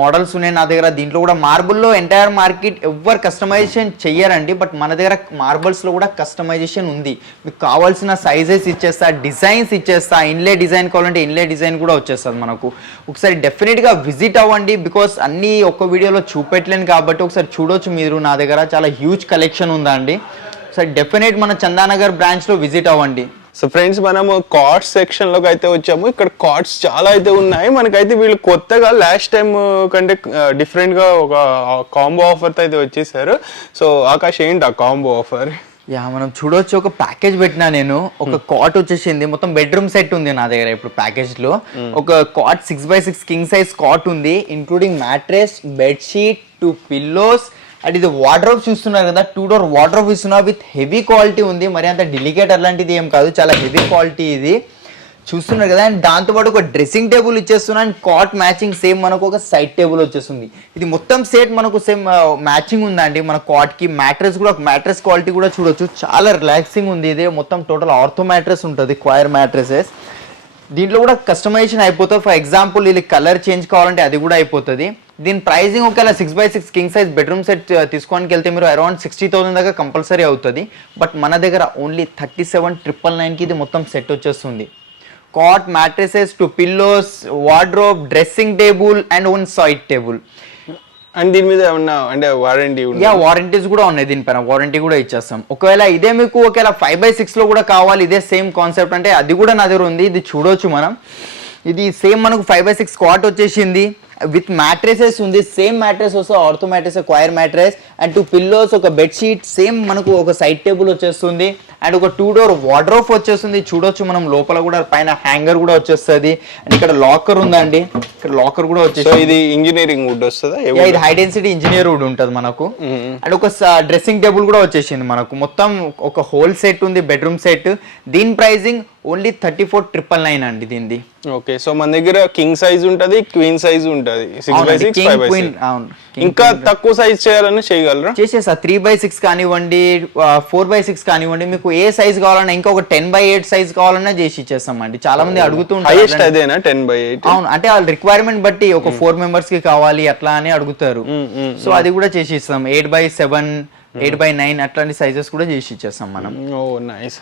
మోడల్స్ ఉన్నాయి నా దగ్గర. దీంట్లో కూడా మార్బుల్లో ఎంటైర్ మార్కెట్ ఎవ్వరు కస్టమైజేషన్ చెయ్యరండి. బట్ మన దగ్గర మార్బుల్స్ లో కూడా కస్టమైజేషన్ ఉంది. మీకు కావాల్సిన సైజెస్ ఇచ్చేస్తా, డిజైన్స్ ఇచ్చేస్తా. ఇన్లే డిజైన్ కావాలంటే ఇన్లే డిజైన్ కూడా వచ్చేస్తుంది మనకు. ఒకసారి డెఫినెట్ గా విజిట్ అవ్వండి, బికాస్ అన్ని ఒక్క వీడియోలో చూపెట్టలేను కాబట్టి ఒకసారి చూడొచ్చు మీరు. నా దగ్గర చాలా హ్యూజ్ కలెక్షన్ ఉందండి. సో డెఫినెట్ మన చందానగర్ బ్రాంచ్ లో విజిట్ అవ్వండి. సో ఫ్రెండ్స్, మనము కార్డ్స్ సెక్షన్ లోకి అయితే వచ్చాము. ఇక్కడ కార్డ్స్ చాలా అయితే ఉన్నాయి. మనకైతే వీళ్ళు కొత్తగా లాస్ట్ టైం కంటే డిఫరెంట్ గా ఒక కాంబో ఆఫర్ అయితే వచ్చేసారు. సో ఆకాష్, ఏంటి ఆ కాంబో ఆఫర్? యా, మనం చూడొచ్చు, ఒక ప్యాకేజ్ పెట్టినా నేను. ఒక కాట్ వచ్చేసింది, మొత్తం బెడ్రూమ్ సెట్ ఉంది నా దగ్గర ఇప్పుడు ప్యాకేజ్ లో. ఒక cot 6x6 king size cot ఉంది, including mattress, bedsheet, 2 pillows. And ఇది వార్డ్రోబ్ చూస్తున్నారు కదా, 2 door వార్డ్రోబ్ ఇస్తున్నా విత్ హెవీ క్వాలిటీ ఉంది. మరి అంత డెలికేట్ అలాంటిది ఏం కాదు, చాలా హెవీ క్వాలిటీ ఇది చూస్తున్నారు కదా. అండ్ దాంతోపాటు ఒక డ్రెస్సింగ్ టేబుల్ ఇచ్చేస్తున్నా. అండ్ కాట్ మ్యాచింగ్ సేమ్ మనకు ఒక సైడ్ టేబుల్ వచ్చేస్తుంది. ఇది మొత్తం సెట్ మనకు సేమ్ మ్యాచింగ్ ఉందండి మన కాట్ కి. మ్యాట్రెస్ కూడా, మ్యాట్రెస్ క్వాలిటీ కూడా చూడొచ్చు, చాలా రిలాక్సింగ్ ఉంది. ఇది మొత్తం టోటల్ ఆర్థో మ్యాట్రెస్ ఉంటుంది, క్వైర్ మ్యాట్రెసెస్. దీంట్లో కూడా కస్టమైజేషన్ అయిపోతుంది. ఫర్ ఎగ్జాంపుల్ ఇది కలర్ చేంజ్ కావాలంటే అది కూడా అయిపోతుంది. దీని ప్రైజింగ్ ఒకవేళ 6x6 king size bedroom set తీసుకోవడానికి వెళ్తే మీరు అరౌండ్ 60,000 దాకా కంపల్సరీ అవుతుంది. బట్ మన దగ్గర ఓన్లీ 37,999కి ఇది మొత్తం సెట్ వచ్చేస్తుంది. Cot, mattresses, 2 pillows, wardrobe, dressing table and 1 side table. And దీని మీద ఏమన్నా అంటే వారంటీ? యా, వారంటీస్ కూడా ఉన్నాయి దీనిపైన, వారంటీ కూడా ఇచ్చేస్తాం. ఒకవేళ ఇదే మీకు ఒకవేళ 5x6 లో కూడా కావాలి, ఇదే సేమ్ కాన్సెప్ట్ అంటే అది కూడా నా దగ్గర ఉంది. ఇది చూడొచ్చు మనం. ఇది సేమ్ మనకు 5x6 కాట్ వచ్చేసింది. విత్ మ్యాట్రెసెస్ ఉంది, సేమ్ మ్యాట్రెస్ వస్తుంది, ortho mattress, choir mattress and 2 pillows, ఒక బెడ్షీట్, సేమ్ మనకు ఒక సైడ్ టేబుల్ వచ్చేస్తుంది అండ్ ఒక 2 డోర్ వార్డ్రోబ్ వచ్చేస్తుంది. చూడొచ్చు మనం లోపల కూడా పైన హ్యాంగర్ కూడా వచ్చేస్తుంది అండ్ ఇక్కడ లాకర్ ఉందండి, ఇక్కడ లాకర్ కూడా వచ్చేసి. ఇది ఇంజనీరింగ్ వుడ్ వస్తుందా? ఇది హై డెన్సిటీ ఇంజనీర్ వుడ్ ఉంటుంది మనకు. అండ్ ఒక డ్రెస్సింగ్ టేబుల్ కూడా వచ్చేసింది మనకు. మొత్తం ఒక హోల్ సెట్ ఉంది, బెడ్రూమ్ సెట్. దీని ప్రైజింగ్ ఓన్లీ 34,999 అండి దీనిది. ఓకే, సో మన దగ్గర కింగ్ సైజ్ ఉంటది, క్వీన్ సైజ్ ఉంటది, 6x6, 5x6. ఇంకా తక్కువ సైజ్ చేయాలని చేయగలరా? చేసేసా 3x6 కానివ్వండి, 4x6 కానివ్వండి, మీకు ఏ సైజ్ కావాలన్నా, ఇంకా ఒక 10x8 సైజ్ కావాలన్నా చేసి ఇచ్చేస్తామండి. చాలా మంది అడుగుతుంటారు. హైయెస్ట్ అదేనా 10x8? అవును, అంటే వాళ్ళ రిక్వైర్మెంట్ బట్టి ఒక 4 మెంబర్స్ కి కావాలి అట్లా అని అడుగుతారు. సో అది కూడా చేసి ఇస్తాం. 8x7, 8x9 అట్లాంటి సైజెస్ కూడా చేసి ఇచ్చేస్తాం మనం. ఓ నైస్.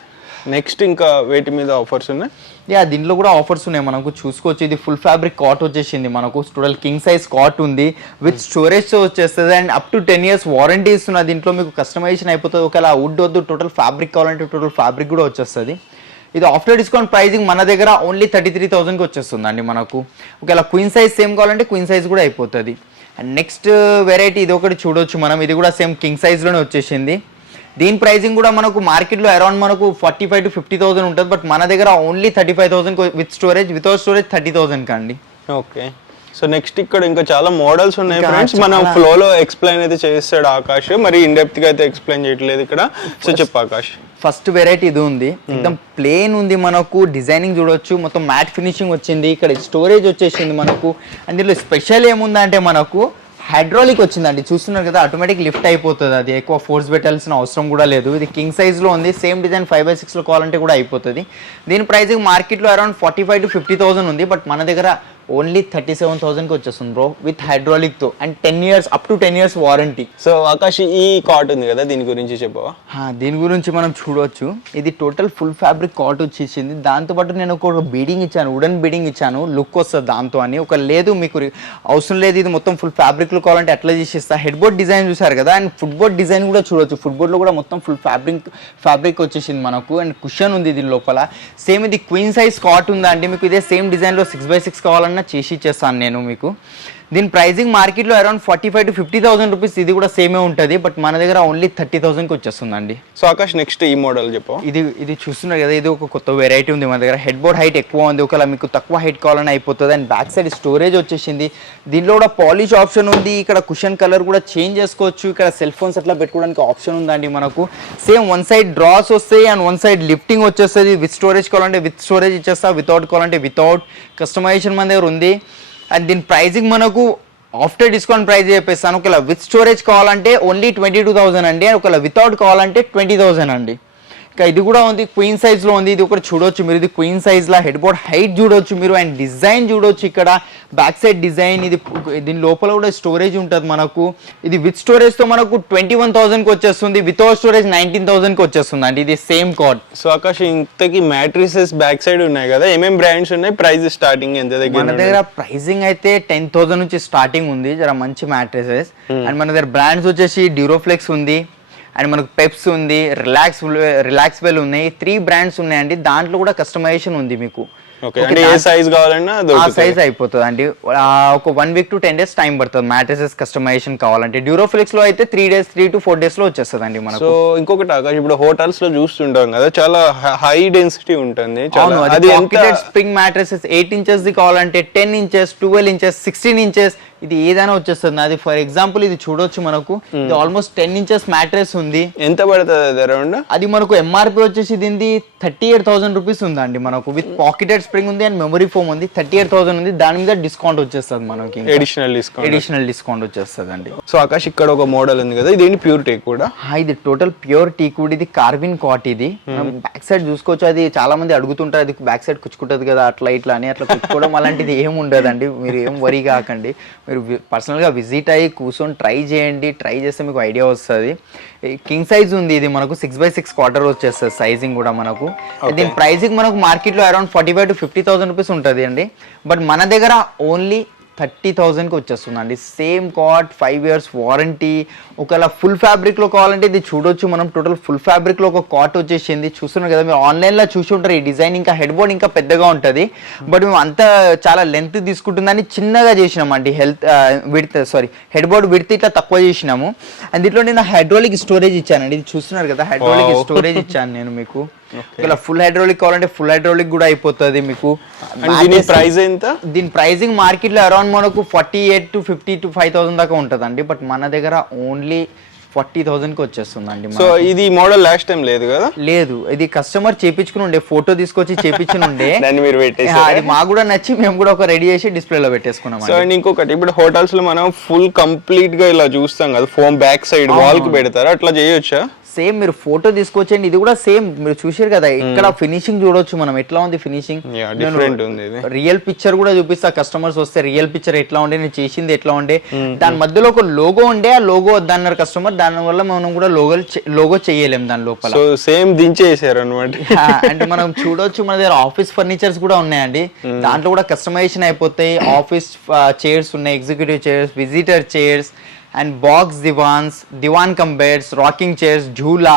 నెక్స్ట్ ఇంకా వేటి మీద ఆఫర్స్ ఉన్నాయి? దీంట్లో కూడా ఆఫర్స్ ఉన్నాయి మనకు, చూసుకోవచ్చు. ఇది ఫుల్ ఫ్యాబ్రిక్ కాట్ వచ్చేసింది మనకు. టోటల్ కింగ్ సైజ్ కాట్ ఉంది విత్ స్టోరేజ్ వచ్చేస్తుంది and up to 10 years warranty ఇస్తున్నది. దీంట్లో మీకు కస్టమైజేషన్ అయిపోతుంది. ఒకవేళ వుడ్ వద్దు, టోటల్ ఫ్యాబ్రిక్ కావాలంటే టోటల్ ఫ్యాబ్రిక్ కూడా వచ్చేస్తుంది. ఇది ఆఫ్టర్ డిస్కౌంట్ ప్రైజింగ్ మన దగ్గర ఓన్లీ 33,000కి వచ్చేస్తుంది అండి మనకు. ఒకవేళ క్వీన్ సైజ్ సేమ్ కావాలంటే క్వీన్ సైజ్ కూడా అయిపోతుంది. అండ్ నెక్స్ట్ వెరైటీ ఇది ఒకటి చూడొచ్చు మనం. ఇది కూడా సేమ్ కింగ్ సైజ్లోనే వచ్చేసింది. దీని ప్రైజింగ్ కూడా మనకు మార్కెట్లో అరౌండ్ మనకు 45,000 to 50,000 ఉంటుంది. బట్ మన దగ్గర only 35,000 with storage, without storage 30,000 కండి. ఓకే, సో నెక్స్ట్ ఇక్కడ ఇంకా చాలా మోడల్స్ ఉన్నాయి ఫ్రెండ్స్. మనం ఫ్లోలో ఎక్స్ప్లెయిన్ అయితే చేస్తాడు ఆకాష్, మరి ఇన్ డెప్త్ గా అయితే ఎక్స్ప్లెయిన్ చేయట్లేదు ఇక్కడ. సో చెప్పు ఆకాష్. ఫస్ట్ వెరైటీ ఇది ఉంది, एकदम ప్లేన్ ఉంది మనకు. డిజైనింగ్ చూడొచ్చు, మొత్తం మ్యాట్ ఫినిషింగ్ వచ్చింది. ఇక్కడ స్టోరేజ్ వచ్చేసింది మనకు. అండ్ దీనిలో స్పెషల్ ఏముందంటే మనకు హైడ్రాలిక్ వచ్చిందండి. చూస్తున్నారు కదా, ఆటోమేటిక్ లిఫ్ట్ అయిపోతుంది. అది ఎక్కువ ఫోర్స్ పెట్టాల్సిన అవసరం కూడా లేదు. ఇది కింగ్ సైజ్లో ఉంది. సేమ్ డిజైన్ 5x6లో కావాలంటే కూడా అయిపోతుంది. దీని ప్రైజింగ్ మార్కెట్లో అరౌండ్ 45,000 to 50,000 ఉంది. బట్ మన దగ్గర ఓన్లీ 37,000కి వచ్చేస్తుంది బ్రో, విత్ హైడ్రాలిక్తో and 10 years, up to 10 years warranty. So Akash, ఈ కాట్ ఉంది కదా, దీని గురించి చెప్పవా? దీని గురించి మనం చూడవచ్చు. ఇది టోటల్ ఫుల్ ఫ్యాబ్రిక్ కాట్ వచ్చేసింది. దాంతోపాటు నేను ఒక బీడింగ్ ఇచ్చాను, వుడెన్ బీడింగ్ ఇచ్చాను, లుక్ వస్తుంది దాంతో అని. ఒక లేదు మీకు అవసరం లేదు, ఇది మొత్తం ఫుల్ ఫ్యాబ్రిక్లో కావాలంటే అట్లా చేసేస్తా. హెడ్ బోర్డ్ డిజైన్ చూసారు కదా, అండ్ ఫుట్బోర్డ్ డిజైన్ కూడా చూడొచ్చు. ఫుట్బోర్డ్లో కూడా మొత్తం ఫుల్ ఫ్యాబ్రిక్ వచ్చేసింది మనకు. అండ్ కుషన్ ఉంది దీని లోపల. సేమ్ ఇది క్వీన్ సైజ్ కాట్ ఉందా అంటే మీకు ఇదే సేమ్ డిజైన్లో 6x6 కావాలన్నా చేసి ఇచ్చేస్తాను నేను మీకు. దీని ప్రైజింగ్ మార్కెట్లో అరౌండ్ 45,000 to 50,000 రూపీస్. ఇది కూడా సేమే ఉంటుంది. బట్ మన దగ్గర ఓన్లీ 30,000కి వచ్చేస్తుందండి. సో ఆకాష్, నెక్స్ట్ ఈ మోడల్ చెప్పు. ఇది చూస్తున్నారు కదా, ఇది ఒక కొత్త వెరైటీ ఉంది మన దగ్గర. హెడ్ బోర్డ్ హైట్ ఎక్కువ ఉంది, ఒకవేళ మీకు తక్కువ హైట్ కావాలని అయిపోతుంది. అండ్ బ్యాక్ సైడ్ స్టోరేజ్ వచ్చేసింది. దీనిలో కూడా పాలిష్ ఆప్షన్ ఉంది. ఇక్కడ కుషన్ కలర్ కూడా చేంజ్ చేసుకోవచ్చు. ఇక్కడ సెల్ ఫోన్స్ అట్లా పెట్టుకోవడానికి ఆప్షన్ ఉందండి మనకు. సేమ్ వన్ సైడ్ డ్రాస్ వస్తాయి అండ్ వన్ సైడ్ లిఫ్టింగ్ వచ్చేస్తుంది. విత్ స్టోరేజ్ కావాలంటే విత్ స్టోరేజ్ ఇచ్చేస్తా, వితౌట్ కావాలంటే వితౌట్. కస్టమైజేషన్ మన దగ్గర ఉంది. అండ్ దీని ప్రైజింగ్ మనకు ఆఫ్టర్ డిస్కౌంట్ ప్రైస్ చెప్పేస్తాను. ఒకవేళ విత్ స్టోరేజ్ కావాలంటే ఓన్లీ 22,000 అండి. ఒకవేళ వితౌట్ కావాలంటే 20,000 అండి. ఇంకా ఇది కూడా ఉంది, క్వీన్ సైజ్లో ఉంది. ఇది ఒకటి చూడొచ్చు మీరు. ఇది క్వీన్ సైజ్లో హెడ్ బోర్డ్ హైట్ చూడొచ్చు మీరు. అండ్ డిజైన్ చూడొచ్చు ఇక్కడ, బ్యాక్ సైడ్ డిజైన్. ఇది దీని లోపల కూడా స్టోరేజ్ ఉంటుంది మనకు. ఇది విత్ స్టోరేజ్తో మనకు 21,000కి వచ్చేస్తుంది. వితౌట్ స్టోరేజ్ 19,000కి వచ్చేస్తుంది అండి. ఇది సేమ్ కార్డ్. సో ఆకాష్, ఇంతకీ మ్యాట్రిసెస్ బ్యాక్ సైడ్ ఉన్నాయి కదా, ఏమేం బ్రాండ్స్ ఉన్నాయి, ప్రైస్ స్టార్టింగ్ ఎంత దగ్గర? మన దగ్గర ప్రైసింగ్ అయితే 10,000 నుంచి స్టార్టింగ్ ఉంది, జర మంచి మ్యాట్రిసెస్. అండ్ మన దగ్గర బ్రాండ్స్ వచ్చేసి డ్యూరోఫ్లెక్స్ ఉంది, అండ్ మనకు పెప్స్ ఉంది, రిలాక్స్ వెల్ ఉన్నాయి. 3 బ్రాండ్స్ ఉన్నాయండి. దాంట్లో కూడా కస్టమైజేషన్ ఉంది మీకు. అంటే ఏ సైజ్ కావాలన్నా ఆ సైజ్ అయిపోతుంది అండి. ఒక 1 week to 10 days టైం పడుతుంది మ్యాట్రిసెస్ కస్టమైజేషన్ కావాలంటే. డ్యూరోఫ్లెక్స్ లో అయితే 3 to 4 days లో వచ్చేస్తుంది అండి మనకు. సో ఇంకొకటి ఆకాష్, ఇప్పుడు హోటల్స్ లో చూస్తుంటాం కదా, చాలా హై డెన్సిటీ ఉంటుంది. అది స్ప్రింగ్ మ్యాట్రిసెస్ 8 inches కావాలంటే 10 inches, 12 inches, 16 inches ఇది ఏదైనా వచ్చేస్తుంది. అది ఫర్ ఎగ్జాంపుల్ ఇది చూడొచ్చు మనకు. ఇది ఆల్మోస్ట్ 10 inches మ్యాట్రెస్ ఉంది. ఎంత పడుతుంది అరౌండ్? అది మనకు ఎంఆర్పి వచ్చేసి దీనిది 38,000 రూపీస్ ఉందండి మనకు. విత్ పాకెటెడ్ స్ప్రింగ్ ఉంది అండ్ మెమరీ ఫోమ్ ఉంది. 38,000 ఉంది. దాని మీద డిస్కౌంట్ వచ్చేస్తుంది మనకి, అడిషనల్ డిస్కౌంట్ వచ్చేస్తుంది అండి. సో ఆకాష్, ఇక్కడ ఒక మోడల్ ఉంది కదా, ఇది ప్యూర్ టేక్ కూడా? ఇది టోటల్ ప్యూర్ టీక్ వుడ్. ఇది కార్బన్ కాట్. ఇది బ్యాక్ సైడ్ చూసుకోవచ్చు. అది చాలా మంది అడుగుతుంటారు, అది బ్యాక్ సైడ్ కుచ్చుకుంటది కదా అట్లా ఇట్లా అని. అట్లా కుచ్చుకోవడం అలాంటిది ఏం ఉండదండి. మీరు ఏం వరీ కాకండి. మీరు పర్సనల్గా విజిట్ అయ్యి కూర్చొని ట్రై చేయండి. ట్రై చేస్తే మీకు ఐడియా వస్తుంది. కింగ్ సైజ్ ఉంది. ఇది మనకు 6x6 క్వార్టర్ వచ్చేస్తుంది సైజింగ్ కూడా మనకు. దీని ప్రైజింగ్ మనకు మార్కెట్లో అరౌండ్ 45,000 to 50,000 రూపీస్ ఉంటుంది అండి. బట్ మన దగ్గర ఓన్లీ 30,000కి వచ్చేస్తుందండి. Same cot, 5 years warranty. ఒకవేళ ఫుల్ ఫ్యాబ్రిక్లో కావాలంటే ఇది చూడొచ్చు మనం. టోటల్ ఫుల్ ఫ్యాబ్రిక్లో ఒక కాట్ వచ్చేసింది. చూస్తున్నారు కదా మీరు, ఆన్లైన్లో చూసి ఉంటారు. ఈ డిజైన్ ఇంకా హెడ్ బోర్డ్ ఇంకా పెద్దగా ఉంటుంది, బట్ మేము అంతా చాలా లెంత్ తీసుకుంటుందని చిన్నగా చేసినామండి. హెడ్ బోర్డ్ విడ్త్ ఇట్లా తక్కువ చేసినాము. అండ్ దీంట్లో నేను హైడ్రాలిక్ స్టోరేజ్ ఇచ్చానండి. ఇది చూస్తున్నారు కదా, హైడ్రాలిక్ స్టోరేజ్ ఇచ్చాను నేను మీకు. ఇలా ఫుల్ హైడ్రాలిక్ కావాలంటే ఫుల్ హైడ్రాలిక్ కూడా అయిపోతుంది మీకు. దీని ప్రైస్ ఎంత? దీని ప్రైసింగ్ మార్కెట్లో అరౌండ్ మనకు 48 to 50 to 5,000 దాకా ఉంటుందండి, బట్ మన దగ్గర ఓన్లీ 40,000కి వచ్చేస్తుందండి. సో ఇది మోడల్ లాస్ట్ టైం లేదు కదా? లేదు, ఇది కస్టమర్ చేపించుకుని ఉండే, ఫోటో తీసుకొచ్చి చేపించుకుని ఉండే. దాన్ని మీరు అది మాకు కూడా నచ్చి మేము కూడా ఒక రెడీ చేసి డిస్ప్లేలో పెట్టేసుకున్నాం. సో అండ్ ఇంకొకటి, ఇప్పుడు హోటల్స్ లో మనం ఫుల్ కంప్లీట్ గా ఇలా చూస్తాం కదా, ఫోమ్ బ్యాక్ సైడ్ వాల్ కి పెడతారు, అట్లా చేయొచ్చా? సేమ్ మీరు ఫోటో తీసుకొచ్చండి. ఇది కూడా సేమ్ మీరు చూసారు కదా, ఇక్కడ ఫినిషింగ్ చూడొచ్చు మనం ఎట్లా ఉంది ఫినిషింగ్. రియల్ పిక్చర్ కూడా చూపిస్తా, కస్టమర్స్ వస్తే రియల్ పిక్చర్ ఎట్లా ఉండే, నేను చేసింది ఎట్లా ఉండే. దాని మధ్యలో ఒక లోగో ఉండే, ఆ లోగో వద్దన్నారు కస్టమర్, దాని వల్ల మనం కూడా లోగో చేయలేము దాని లోపల. సో సేమ్ దించేసారు అనమాట. అంటే మనం చూడొచ్చు, మన దగ్గర ఆఫీస్ ఫర్నిచర్స్ కూడా ఉన్నాయండి. దాంట్లో కూడా కస్టమైజేషన్ అయిపోతాయి. ఆఫీస్ చైర్స్ ఉన్నాయి, executive chairs, visitor chairs and box divan cum beds, rocking chairs, jhula,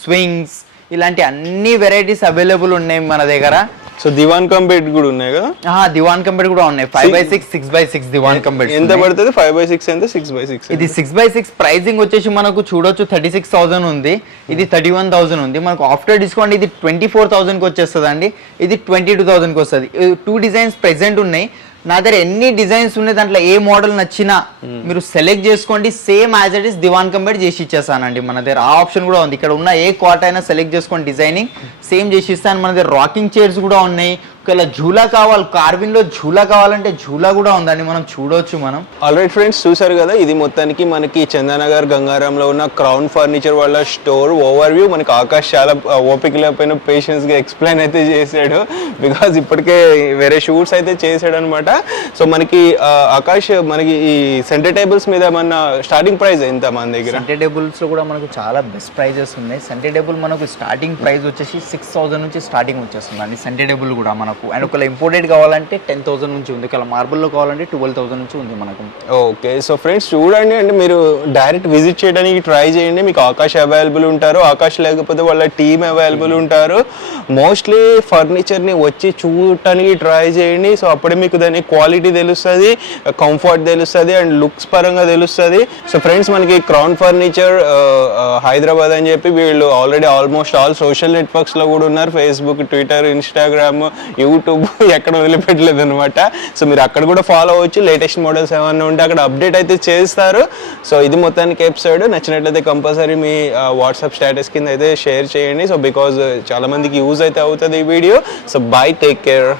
swings, ఇలాంటి అన్ని వెరైటీస్ అవైలబుల్ ఉన్నాయి మన దగ్గర. సో దివాన్ కమ్ బెడ్ కూడా ఉన్నాయి కదా? దివాన్ కమ్ బెడ్ కూడా ఉన్నాయి. 5x6, 6x6 దివాన్ కమ్ బెడ్. ఎంత పడుతుంది? 5x6 ఎంత? 6x6. ఇది 6x6 ప్రైసింగ్ వచ్చేసి మనకు చూడొచ్చు 36,000 ఉంది, ఇది 31,000 ఉంది. మనకు ఆఫ్టర్ డిస్కౌంట్ ఇది 24,000కి వచ్చేస్తుంది అండి. ఇది 22,000కి వస్తుంది. 2 డిజైన్స్ ప్రెసెంట్ ఉన్నాయి నా దగ్గర. ఎన్ని డిజైన్స్ ఉన్నాయి, దాంట్లో ఏ మోడల్ నచ్చినా మీరు సెలెక్ట్ చేసుకోండి. Same as it is Diwan cum bed చేసి ఇచ్చేస్తానండి మన దగ్గర. ఆ ఆప్షన్ కూడా ఉంది. ఇక్కడ ఉన్న ఏ కాట్ అయినా సెలెక్ట్ చేసుకోండి, డిజైనింగ్ సేమ్ చేసి ఇస్తాను. మన దగ్గర రాకింగ్ చైర్స్ కూడా ఉన్నాయి. ఒకవేళ ఝూలా కావాలి, కార్విన్ లో ఝూలా కావాలంటే ఝూలా కూడా ఉందండి, మనం చూడొచ్చు మనం. ఆల్రైట్ ఫ్రెండ్స్, చూసారు కదా, ఇది మొత్తానికి మనకి చందానగర్ గంగారంలో ఉన్న క్రౌన్ ఫర్నిచర్ వాళ్ళ స్టోర్ ఓవర్ వ్యూ. మనకి ఆకాష్ చాలా ఓపిక లేకపోయినా పేషెన్స్ గా ఎక్స్ప్లెయిన్ అయితే చేశాడు, బికాజ్ ఇప్పటికే వేరే షూట్స్ అయితే చేశాడు అనమాట. సో మనకి ఆకాష్, మనకి ఈ సెంటర్ టేబుల్స్ మీద మన స్టార్టింగ్ ప్రైస్ ఎంత మన దగ్గర? సెంటర్ టేబుల్స్ లో కూడా మనకు చాలా బెస్ట్ ప్రైజెస్ ఉన్నాయి. సెంటర్ టేబుల్ మనకు స్టార్టింగ్ ప్రైస్ వచ్చేసి 6,000 నుంచి స్టార్టింగ్ వచ్చేస్తుంది అండి సెంటర్ టేబుల్ కూడా మనకు. అండ్ ఒకవేళ ఇంపోర్టెడ్ కావాలంటే 10,000 నుంచి ఉంది, ఒకవేళ మార్బుల్లో కావాలంటే 12,000 నుంచి ఉంది మనకు. ఓకే, సో ఫ్రెండ్స్ చూడండి, అంటే మీరు డైరెక్ట్ విజిట్ చేయడానికి ట్రై చేయండి. మీకు ఆకాష్ అవైలబుల్ ఉంటారు, ఆకాష్ లేకపోతే వాళ్ళ టీమ్ అవైలబుల్ ఉంటారు. మోస్ట్లీ ఫర్నిచర్ని వచ్చి చూడటానికి ట్రై చేయండి. సో అప్పుడే మీకు దాని క్వాలిటీ తెలుస్తుంది, కంఫర్ట్ తెలుస్తుంది అండ్ లుక్స్ పరంగా తెలుస్తుంది. సో ఫ్రెండ్స్, మనకి క్రౌన్ ఫర్నిచర్ హైదరాబాద్ అని చెప్పి వీళ్ళు ఆల్రెడీ ఆల్మోస్ట్ ఆల్ సోషల్ నెట్వర్క్స్లో కూడా ఉన్నారు. ఫేస్బుక్, ట్విట్టర్, ఇన్స్టాగ్రామ్, యూట్యూబ్ ఎక్కడ వదిలిపెట్టలేదు అనమాట. సో మీరు అక్కడ కూడా ఫాలో అవ్వచ్చు. లేటెస్ట్ మోడల్స్ ఏమన్నా ఉంటే అక్కడ అప్డేట్ అయితే చేస్తారు. సో ఇది మొత్తానికి ఎపిసోడ్. నచ్చినట్లయితే కంపల్సరీ మీ వాట్సాప్ స్టేటస్ కింద అయితే షేర్ చేయండి. సో బికాజ్ చాలా మందికి యూజ్ అయితే అవుతుంది ఈ video. So by, take care.